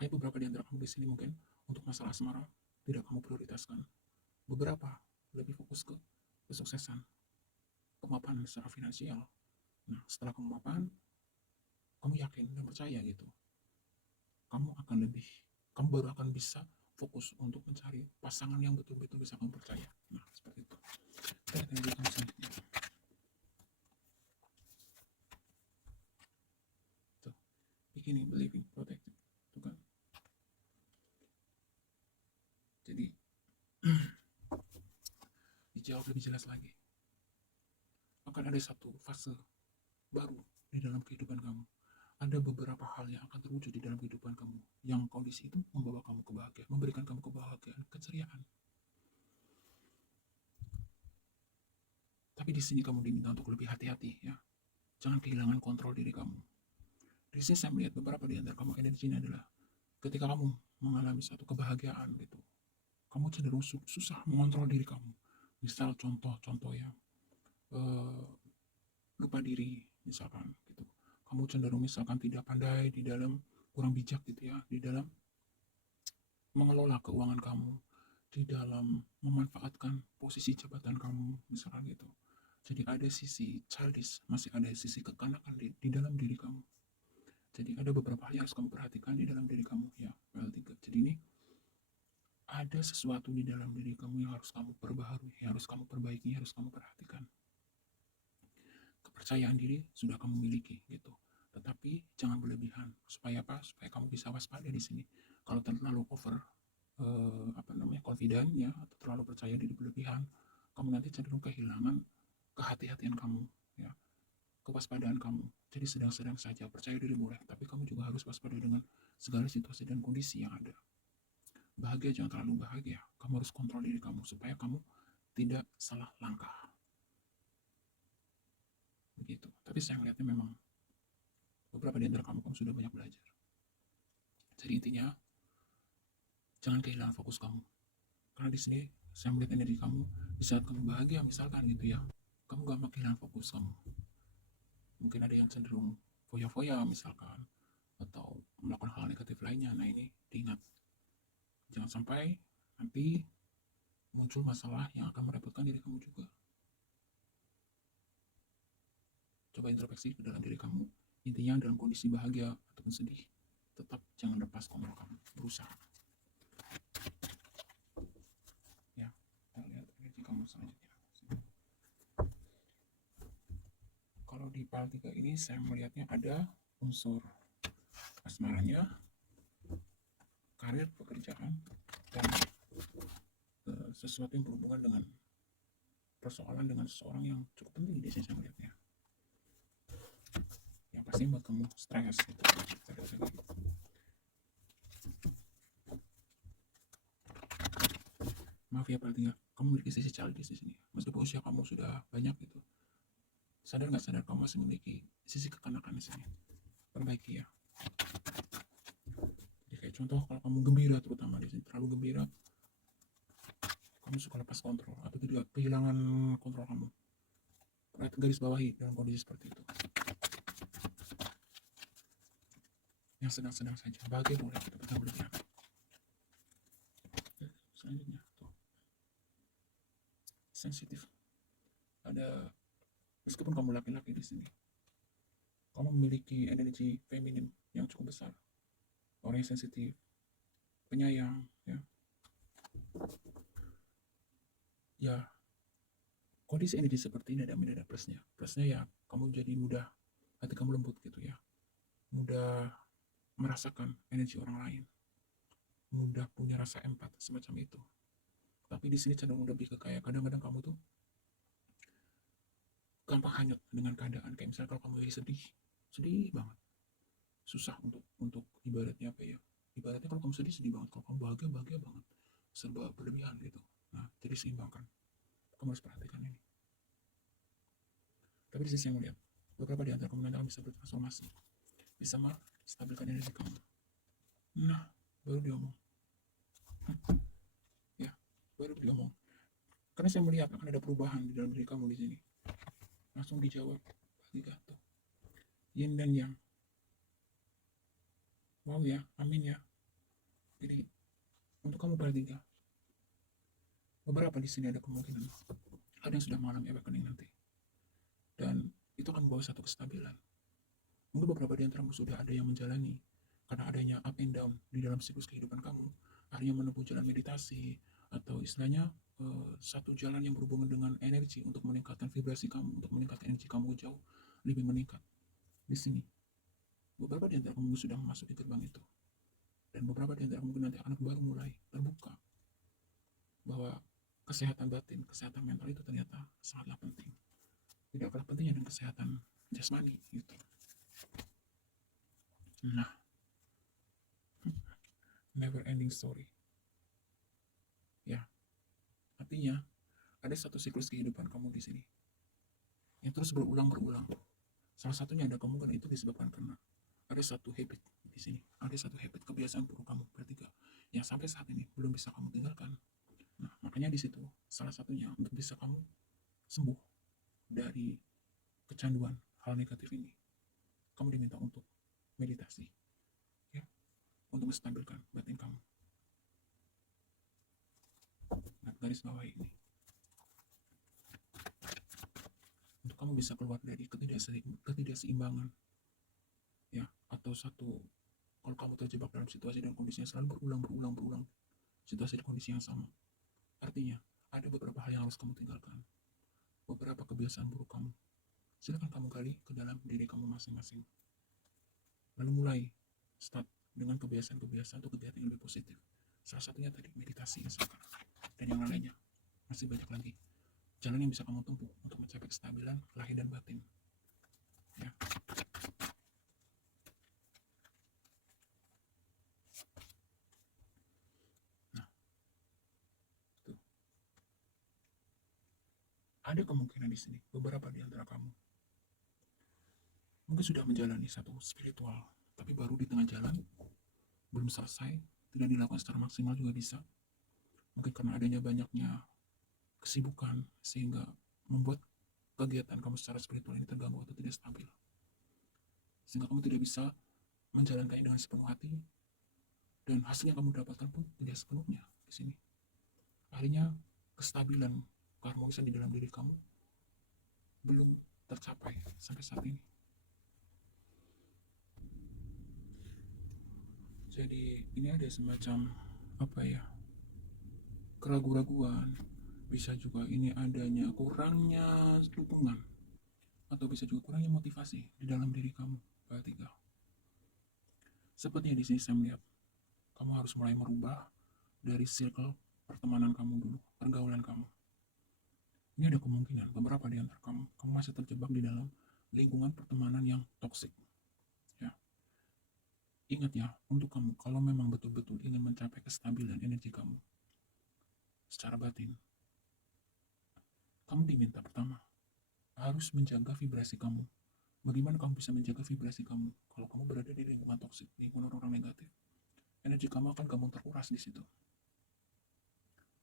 Ada beberapa di antara kamu di sini mungkin untuk masalah asmara, tidak kamu prioritaskan. Beberapa lebih fokus ke kesuksesan, kemapanan secara finansial. Nah, setelah kamu mapan, kamu yakin dan percaya gitu, kamu baru akan bisa fokus untuk mencari pasangan yang betul-betul bisa kamu percaya. Nah, seperti itu. Kita lihat yang kamu selanjutnya. Tuh, beginning, believing, protected. Tuh kan. Jadi, dijawab lebih jelas lagi. Akan ada satu fase baru di dalam kehidupan kamu. Ada beberapa hal yang akan terwujud di dalam kehidupan kamu, yang kondisi itu membawa kamu kebahagiaan, memberikan kamu kebahagiaan, keceriaan. Tapi di sini kamu diminta untuk lebih hati-hati ya. Jangan kehilangan kontrol diri kamu. Di sini saya melihat beberapa di antara kamu energinya adalah ketika kamu mengalami satu kebahagiaan gitu, kamu cenderung susah mengontrol diri kamu. Misal contoh-contoh yang eh, lupa diri misalkan gitu. Kamu cenderung misalkan tidak pandai di dalam, kurang bijak gitu ya, di dalam mengelola keuangan kamu, di dalam memanfaatkan posisi jabatan kamu misalkan gitu. Jadi ada sisi childish, masih ada sisi kekanakan di dalam diri kamu. Jadi ada beberapa hal yang harus kamu perhatikan di dalam diri kamu ya, PL3. Jadi ini ada sesuatu di dalam diri kamu yang harus kamu perbaharui, yang harus kamu perbaiki, yang harus kamu perhatikan. Kepercayaan diri sudah kamu miliki gitu, tetapi jangan berlebihan. Supaya apa? Supaya kamu bisa waspada di sini. Kalau terlalu over confident ya, atau terlalu percaya diri berlebihan, kamu nanti cenderung kehilangan kehati-hatian kamu ya, kewaspadaan kamu. Jadi sedang-sedang saja, percaya diri boleh, tapi kamu juga harus waspada dengan segala situasi dan kondisi yang ada. Bahagia jangan terlalu bahagia, kamu harus kontrol diri kamu supaya kamu tidak salah langkah. Begitu. Tapi saya melihatnya memang beberapa di antara kamu sudah banyak belajar. Jadi intinya, jangan kehilangan fokus kamu. Karena di sini saya melihat energi kamu di saat kamu bahagia misalkan gitu ya, kamu gak kehilangan fokus kamu. Mungkin ada yang cenderung foya-foya misalkan, atau melakukan hal negatif lainnya. Nah ini diingat, jangan sampai nanti muncul masalah yang akan merepotkan diri kamu juga. Coba introspeksi ke dalam diri kamu. Intinya dalam kondisi bahagia ataupun sedih, tetap jangan lepas kontrol kamu. Berusaha. Ya, kita lihat energi kamu selanjutnya. Kalau di file 3 ini saya melihatnya ada unsur asmaranya, karir, pekerjaan, dan sesuatu yang berhubungan dengan persoalan dengan seseorang yang cukup penting di sini saya melihatnya. Yang pasti buat kamu stres gitu. Maaf ya Pak Tia, kamu memiliki sisi childish di sini. Meskipun usia kamu sudah banyak gitu, sadar nggak sadar kamu masih memiliki sisi kekanakan di sini. Perbaiki ya. Jadi kayak contoh kalau kamu gembira, terutama di sini terlalu gembira, kamu suka lepas kontrol atau tidak kehilangan kontrol kamu. Garis bawahi dalam kondisi seperti itu. Yang sedang-sedang saja, bahagia boleh, tapi jangan berlebihan. Selanjutnya tuh, sensitif. Ada, meskipun kamu laki-laki di sini, kamu memiliki energi feminim yang cukup besar. Orang yang sensitif, penyayang, ya. Ya, kondisi energi seperti ini ada minus dan plusnya. Plusnya ya, kamu jadi mudah, hati kamu lembut gitu ya. Mudah merasakan energi orang lain. Mudah punya rasa empat, semacam itu. Tapi di sini cenderung lebih ke kayak kadang-kadang kamu tuh gampang hanyut dengan keadaan. Kayak misalnya kalau kamu lagi sedih banget, susah untuk ibaratnya apa ya, ibaratnya kalau kamu sedih banget, kalau kamu bahagia banget, serba berlebihan gitu. Nah, jadi seimbangkan, kamu harus perhatikan ini. Tapi di sisi yang melihat, beberapa di antara kamu nanti akan bisa bertransformasi, bisa menstabilkan energi kamu. Nah, baru diomong. Ya, baru diomong. Karena saya melihat akan ada perubahan di dalam diri kamu di sini. Langsung dijawab, tiga tuh, yin dan yang. Wow ya, amin ya. Jadi untuk kamu pada tiga, Beberapa di sini ada kemungkinan ada yang sudah mengalami awakening nanti, dan itu akan membawa satu kestabilan. Mungkin beberapa di antaramu sudah ada yang menjalani, karena adanya up and down di dalam siklus kehidupan kamu, akhirnya menempuh jalan meditasi, atau istilahnya satu jalan yang berhubungan dengan energi untuk meningkatkan vibrasi kamu, untuk meningkatkan energi kamu jauh lebih meningkat. Di sini, beberapa di antara kamu sudah memasuki gerbang itu, dan beberapa di antara mungkin nanti akan baru mulai terbuka bahwa kesehatan batin, kesehatan mental itu ternyata sangatlah penting. Tidak kalah pentingnya dengan kesehatan jasmani gitu. Nah, never ending story. Ya, artinya ada satu siklus kehidupan kamu di sini yang terus berulang-berulang. Salah satunya ada kemungkinan itu disebabkan karena ada satu habit di sini, ada satu habit kebiasaan buruk kamu bertiga yang sampai saat ini belum bisa kamu tinggalkan. Nah, makanya di situ salah satunya untuk bisa kamu sembuh dari kecanduan hal negatif ini, kamu diminta untuk meditasi, ya, untuk menstabilkan batin kamu. Nah, garis bawah ini, untuk kamu bisa keluar dari ketidakseimbangan, ya, atau satu, kalau kamu terjebak dalam situasi dan kondisi yang selalu berulang, situasi dan kondisi yang sama, artinya ada beberapa hal yang harus kamu tinggalkan, beberapa kebiasaan buruk kamu. Silakan kamu gali ke dalam diri kamu masing-masing, lalu mulai start dengan kebiasaan-kebiasaan atau kegiatan yang lebih positif. Salah satunya tadi meditasi misalkan, dan yang lainnya masih banyak lagi jalan yang bisa kamu tempuh untuk mencapai kestabilan lahir dan batin, ya. Nah, tuh. Ada kemungkinan di sini beberapa di antara kamu mungkin sudah menjalani satu spiritual, tapi baru di tengah jalan, belum selesai, tidak dilakukan secara maksimal juga bisa. Mungkin karena adanya banyaknya kesibukan sehingga membuat kegiatan kamu secara spiritual ini terganggu atau tidak stabil, sehingga kamu tidak bisa menjalankannya dengan sepenuh hati, dan hasil yang kamu dapatkan pun tidak sepenuhnya di sini. Akhirnya kestabilan, keharmonisan di dalam diri kamu belum tercapai sampai saat ini. Jadi ini ada semacam apa ya, keraguan-raguan, bisa juga ini adanya kurangnya dukungan, atau bisa juga kurangnya motivasi di dalam diri kamu, Pak Tiga. Sepertinya di sini saya melihat kamu harus mulai merubah dari circle pertemanan kamu dulu, pergaulan kamu. Ini ada kemungkinan beberapa di antara kamu masih terjebak di dalam lingkungan pertemanan yang toksik. Ya. Ingat ya, untuk kamu, kalau memang betul-betul ingin mencapai kestabilan energi kamu secara batin, kamu diminta pertama, harus menjaga vibrasi kamu. Bagaimana kamu bisa menjaga vibrasi kamu kalau kamu berada di lingkungan toksik, lingkungan orang negatif? Energi kamu akan gampang terkuras di situ.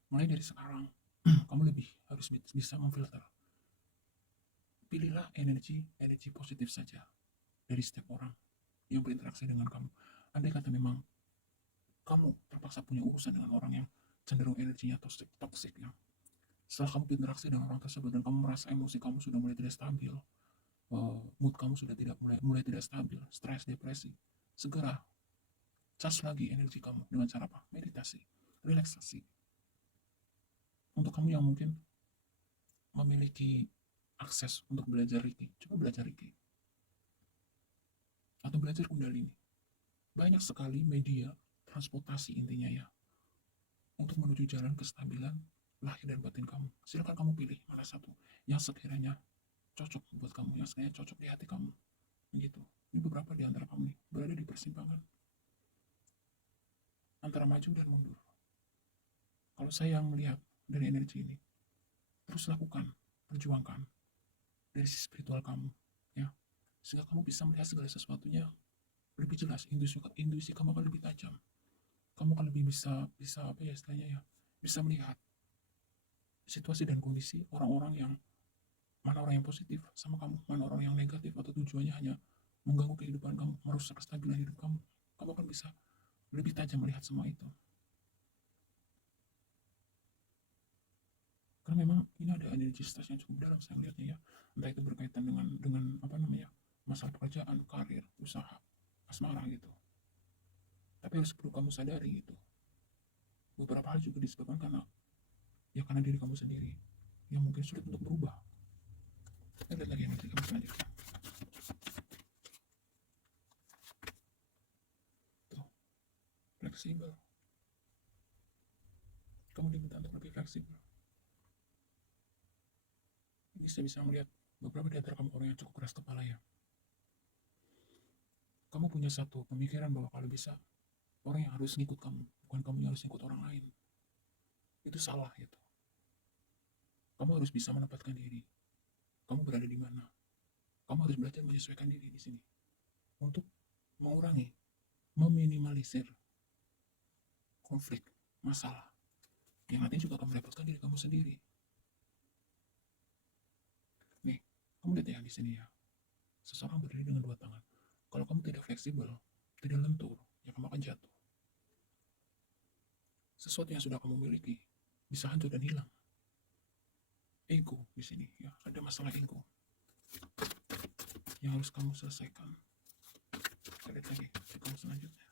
Mulai dari sekarang, kamu lebih harus bisa memfilter. Pilihlah energi positif saja dari setiap orang yang berinteraksi dengan kamu. Andai kata memang kamu terpaksa punya urusan dengan orang yang cenderung energinya toksik, ya. Setelah kamu berinteraksi dengan orang tersebut dan kamu merasa emosi kamu sudah mulai tidak stabil, mood kamu sudah mulai tidak stabil, stres, depresi, segera cas lagi energi kamu dengan cara apa? Meditasi, relaksasi. Untuk kamu yang mungkin memiliki akses untuk belajar Reiki, coba belajar Reiki atau belajar Kundalini. Banyak sekali media transportasi intinya, ya, untuk menuju jalan kestabilan lahir dan batin kamu. Silakan kamu pilih mana satu yang sekiranya cocok buat kamu, yang sekiranya cocok di hati kamu. Begitu. Ini beberapa di antara kamu nih berada di persimpangan antara maju dan mundur. Kalau saya yang melihat dari energi ini, terus lakukan, perjuangkan dari sisi spiritual kamu, ya, sehingga kamu bisa melihat segala sesuatunya lebih jelas. Intuisi kamu akan lebih tajam. Kamu akan lebih bisa apa ya istilahnya, ya, bisa melihat situasi dan kondisi orang-orang yang mana orang yang positif sama kamu, mana orang yang negatif atau tujuannya hanya mengganggu kehidupan kamu, merusak kestabilan hidup kamu. Kamu akan bisa lebih tajam melihat semua itu. Ini ada energi stres yang cukup dalam saya lihatnya ya. Entah itu berkaitan dengan masalah pekerjaan, karir, usaha, asmara gitu. Tapi harus perlu kamu sadari gitu. Beberapa hal juga disebabkan karena diri kamu sendiri yang mungkin sulit untuk berubah. Kita lihat lagi energi kamu selanjutnya. Tuh, fleksibel. Kamu diminta untuk lebih fleksibel. Ini saya bisa melihat beberapa di antara kamu orang yang cukup keras kepala ya. Kamu punya satu pemikiran bahwa kalau bisa orang yang harus ngikut kamu, bukan kamu yang harus ngikut orang lain. Itu salah gitu. Kamu harus bisa menempatkan diri. Kamu berada di mana? Kamu harus belajar menyesuaikan diri di sini untuk mengurangi, meminimalisir konflik, masalah yang nanti juga akan merepotkan diri kamu sendiri. Nih, kamu lihat ya di sini ya. Seseorang berdiri dengan dua tangan. Kalau kamu tidak fleksibel, tidak lentur, ya kamu akan jatuh. Sesuatu yang sudah kamu miliki bisa hancur dan hilang. Ego di sini ya, ada masalah ego yang harus kamu selesaikan. Kita lihat lagi di kamu selanjutnya.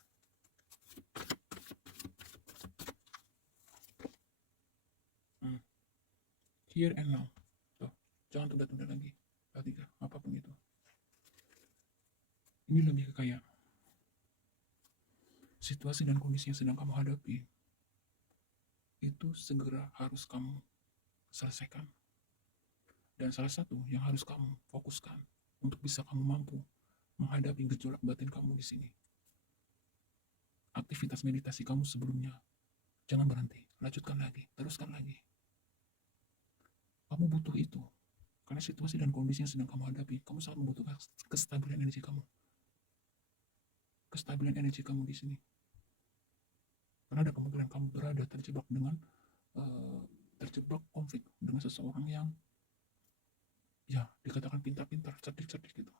Here and now. Tuh, jangan tunda-tunda lagi. Ketiga, apapun itu. Ini lebih ke kayak situasi dan kondisi yang sedang kamu hadapi itu segera harus kamu selesaikan. Dan salah satu yang harus kamu fokuskan untuk bisa kamu mampu menghadapi gejolak batin kamu di sini. Aktivitas meditasi kamu sebelumnya jangan berhenti, lanjutkan lagi, teruskan lagi. Kamu butuh itu karena situasi dan kondisi yang sedang kamu hadapi, kamu sangat membutuhkan kestabilan energi kamu. Kestabilan energi kamu di sini. Karena ada kemungkinan kamu berada terjebak konflik dengan seseorang yang ya dikatakan pintar-pintar, cerdik-cerdik gitu.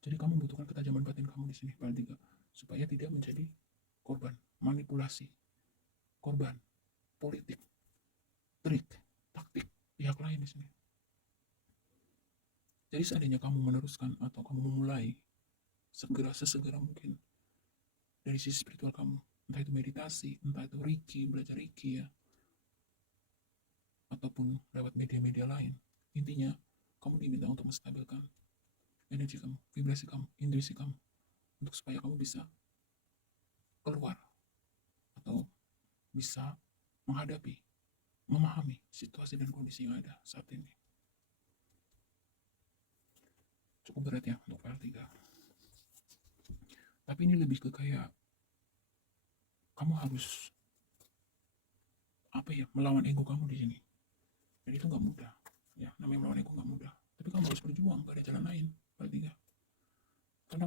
Jadi kamu membutuhkan ketajaman batin kamu di sini, paling tiga, supaya tidak menjadi korban manipulasi, korban politik, trik, taktik pihak lain di sini. Jadi seandainya kamu meneruskan atau kamu memulai sesegera mungkin dari sisi spiritual kamu, entah itu meditasi, entah itu Reiki, belajar Reiki ya, ataupun lewat media-media lain. Intinya, kamu diminta untuk menstabilkan energi kamu, vibrasi kamu, intuisi kamu, untuk supaya kamu bisa keluar atau bisa menghadapi, memahami situasi dan kondisi yang ada saat ini. Cukup berat ya untuk file 3. Tapi ini lebih ke kayak kamu harus melawan ego kamu di sini. Dan itu nggak mudah. Ya, namanya melawan ego nggak mudah. Tapi kamu harus berjuang, gak ada jalan lain. File 3. Karena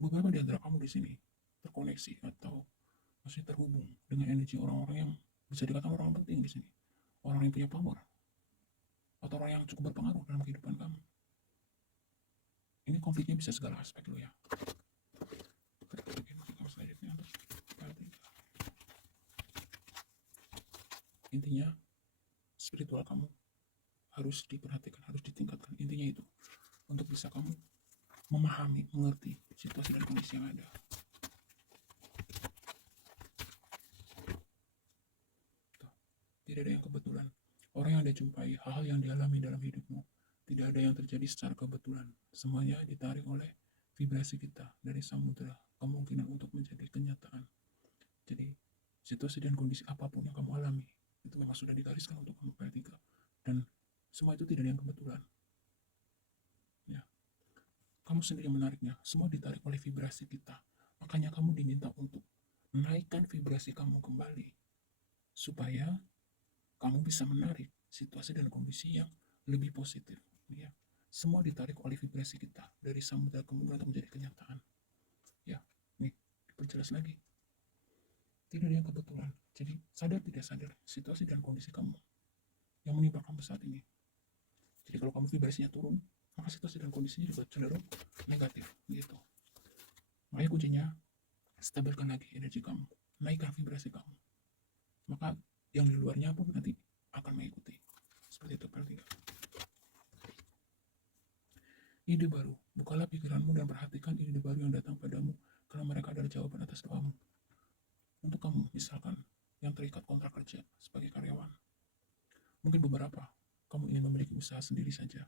beberapa di antara kamu di sini terkoneksi atau masih terhubung dengan energi orang-orang yang bisa dikatakan orang penting di sini. Orang yang punya power. Atau orang yang cukup berpengaruh dalam kehidupan kamu. Ini konfliknya bisa segala aspek lo ya. Intinya spiritual kamu harus diperhatikan, harus ditingkatkan. Intinya itu untuk bisa kamu memahami, mengerti situasi dan kondisi yang ada. Tuh, tidak ada yang kebetulan. Orang yang Anda jumpai, hal-hal yang dialami dalam hidupmu, tidak ada yang terjadi secara kebetulan. Semuanya ditarik oleh vibrasi kita dari samudera, kemungkinan untuk menjadi kenyataan. Jadi, situasi dan kondisi apapun yang kamu alami, itu memang sudah digariskan untuk kamu perhatikan. Dan semua itu tidak ada yang kebetulan. Ya. Kamu sendiri menariknya, semua ditarik oleh vibrasi kita. Makanya kamu diminta untuk menaikkan vibrasi kamu kembali. Supaya kamu bisa menarik situasi dan kondisi yang lebih positif. Ya. Semua ditarik oleh vibrasi kita dari samudera kemungkinan untuk menjadi kenyataan. Ya, nih, diperjelas lagi. Tidak ada yang kebetulan. Jadi sadar tidak sadar situasi dan kondisi kamu yang menimpa kamu saat ini. Jadi kalau kamu vibrasinya turun, maka situasi dan kondisinya juga cenderung negatif gitu. Makanya kuncinya stabilkan lagi energi kamu, naikkan vibrasi kamu. Maka yang di luarnya pun nanti akan mengikuti. Seperti itu part 3. Ide baru. Bukalah pikiranmu dan perhatikan ide baru yang datang padamu, karena mereka adalah jawaban atas doamu. Untuk kamu, misalkan, yang terikat kontrak kerja sebagai karyawan. Mungkin beberapa, kamu ingin memiliki usaha sendiri saja.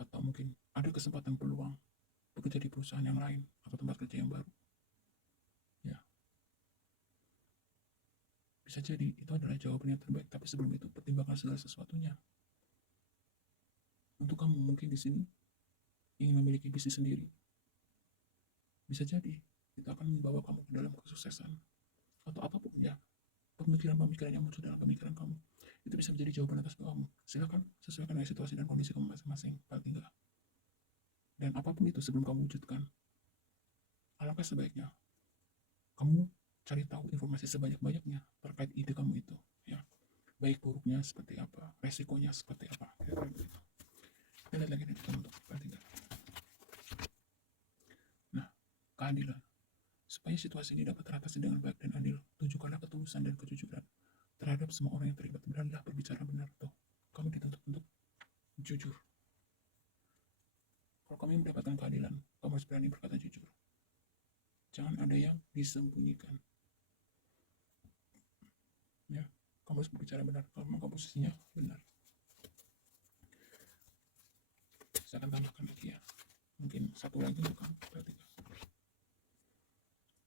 Atau mungkin ada kesempatan peluang bekerja di perusahaan yang lain atau tempat kerja yang baru. Ya, bisa jadi itu adalah jawaban yang terbaik, tapi sebelum itu pertimbangkan segala sesuatunya. Untuk kamu mungkin di sini ingin memiliki bisnis sendiri. Bisa jadi itu akan membawa kamu ke dalam kesuksesan atau apapun ya. Pemikiran-pemikiran yang muncul dalam pemikiran kamu itu bisa menjadi jawaban atas doamu. Silakan sesuaikan dengan situasi dan kondisi kamu masing-masing. Part 3. Dan apapun itu sebelum kamu wujudkan, alangkah sebaiknya kamu cari tahu informasi sebanyak-banyaknya terkait ide kamu itu, ya. Baik buruknya seperti apa, resikonya seperti apa. Kita lihat lagi nanti kamu untuk part 3. Nah, keadilan. Supaya situasi ini dapat teratasi dengan baik dan adil, tunjukkanlah ketulusan dan kejujuran terhadap semua orang yang terlibat. Beranilah berbicara benar. Tuh, kamu dituntut untuk jujur. Kalau kamu mendapatkan keadilan, kamu harus berani berkata jujur. Jangan ada yang disembunyikan. Ya, kamu harus berbicara benar. Kalau memang posisinya benar. Saya akan tambahkan lagi ya. Mungkin satu lagi untuk kamu. Perhatikan.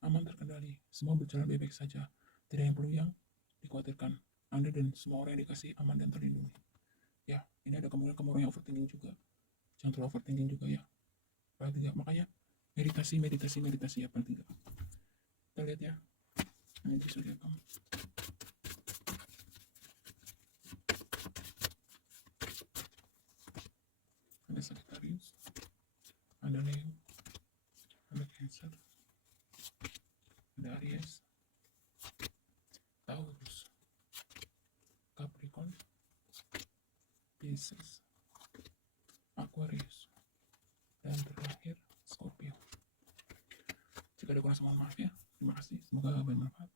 Aman terkendali. Semua berjalan baik-baik saja. Tidak yang perlu yang dikhawatirkan. Anda dan semua orang yang dikasih aman dan terlindungi. Ya, ini ada kemungkinan orang yang overthinking juga. Jangan terlalu overthinking juga ya. Part 3. Makanya meditasi ya part 3. Kita lihat ya. Nah, itu sudah kamu. Ada Sagittarius, ada Leo, ada Cancer, ada Aries, Taurus, Capricorn, Pisces, Aquarius, dan terakhir Scorpio. Jika ada kurang, mohon maaf ya. Terima kasih. Semoga bermanfaat.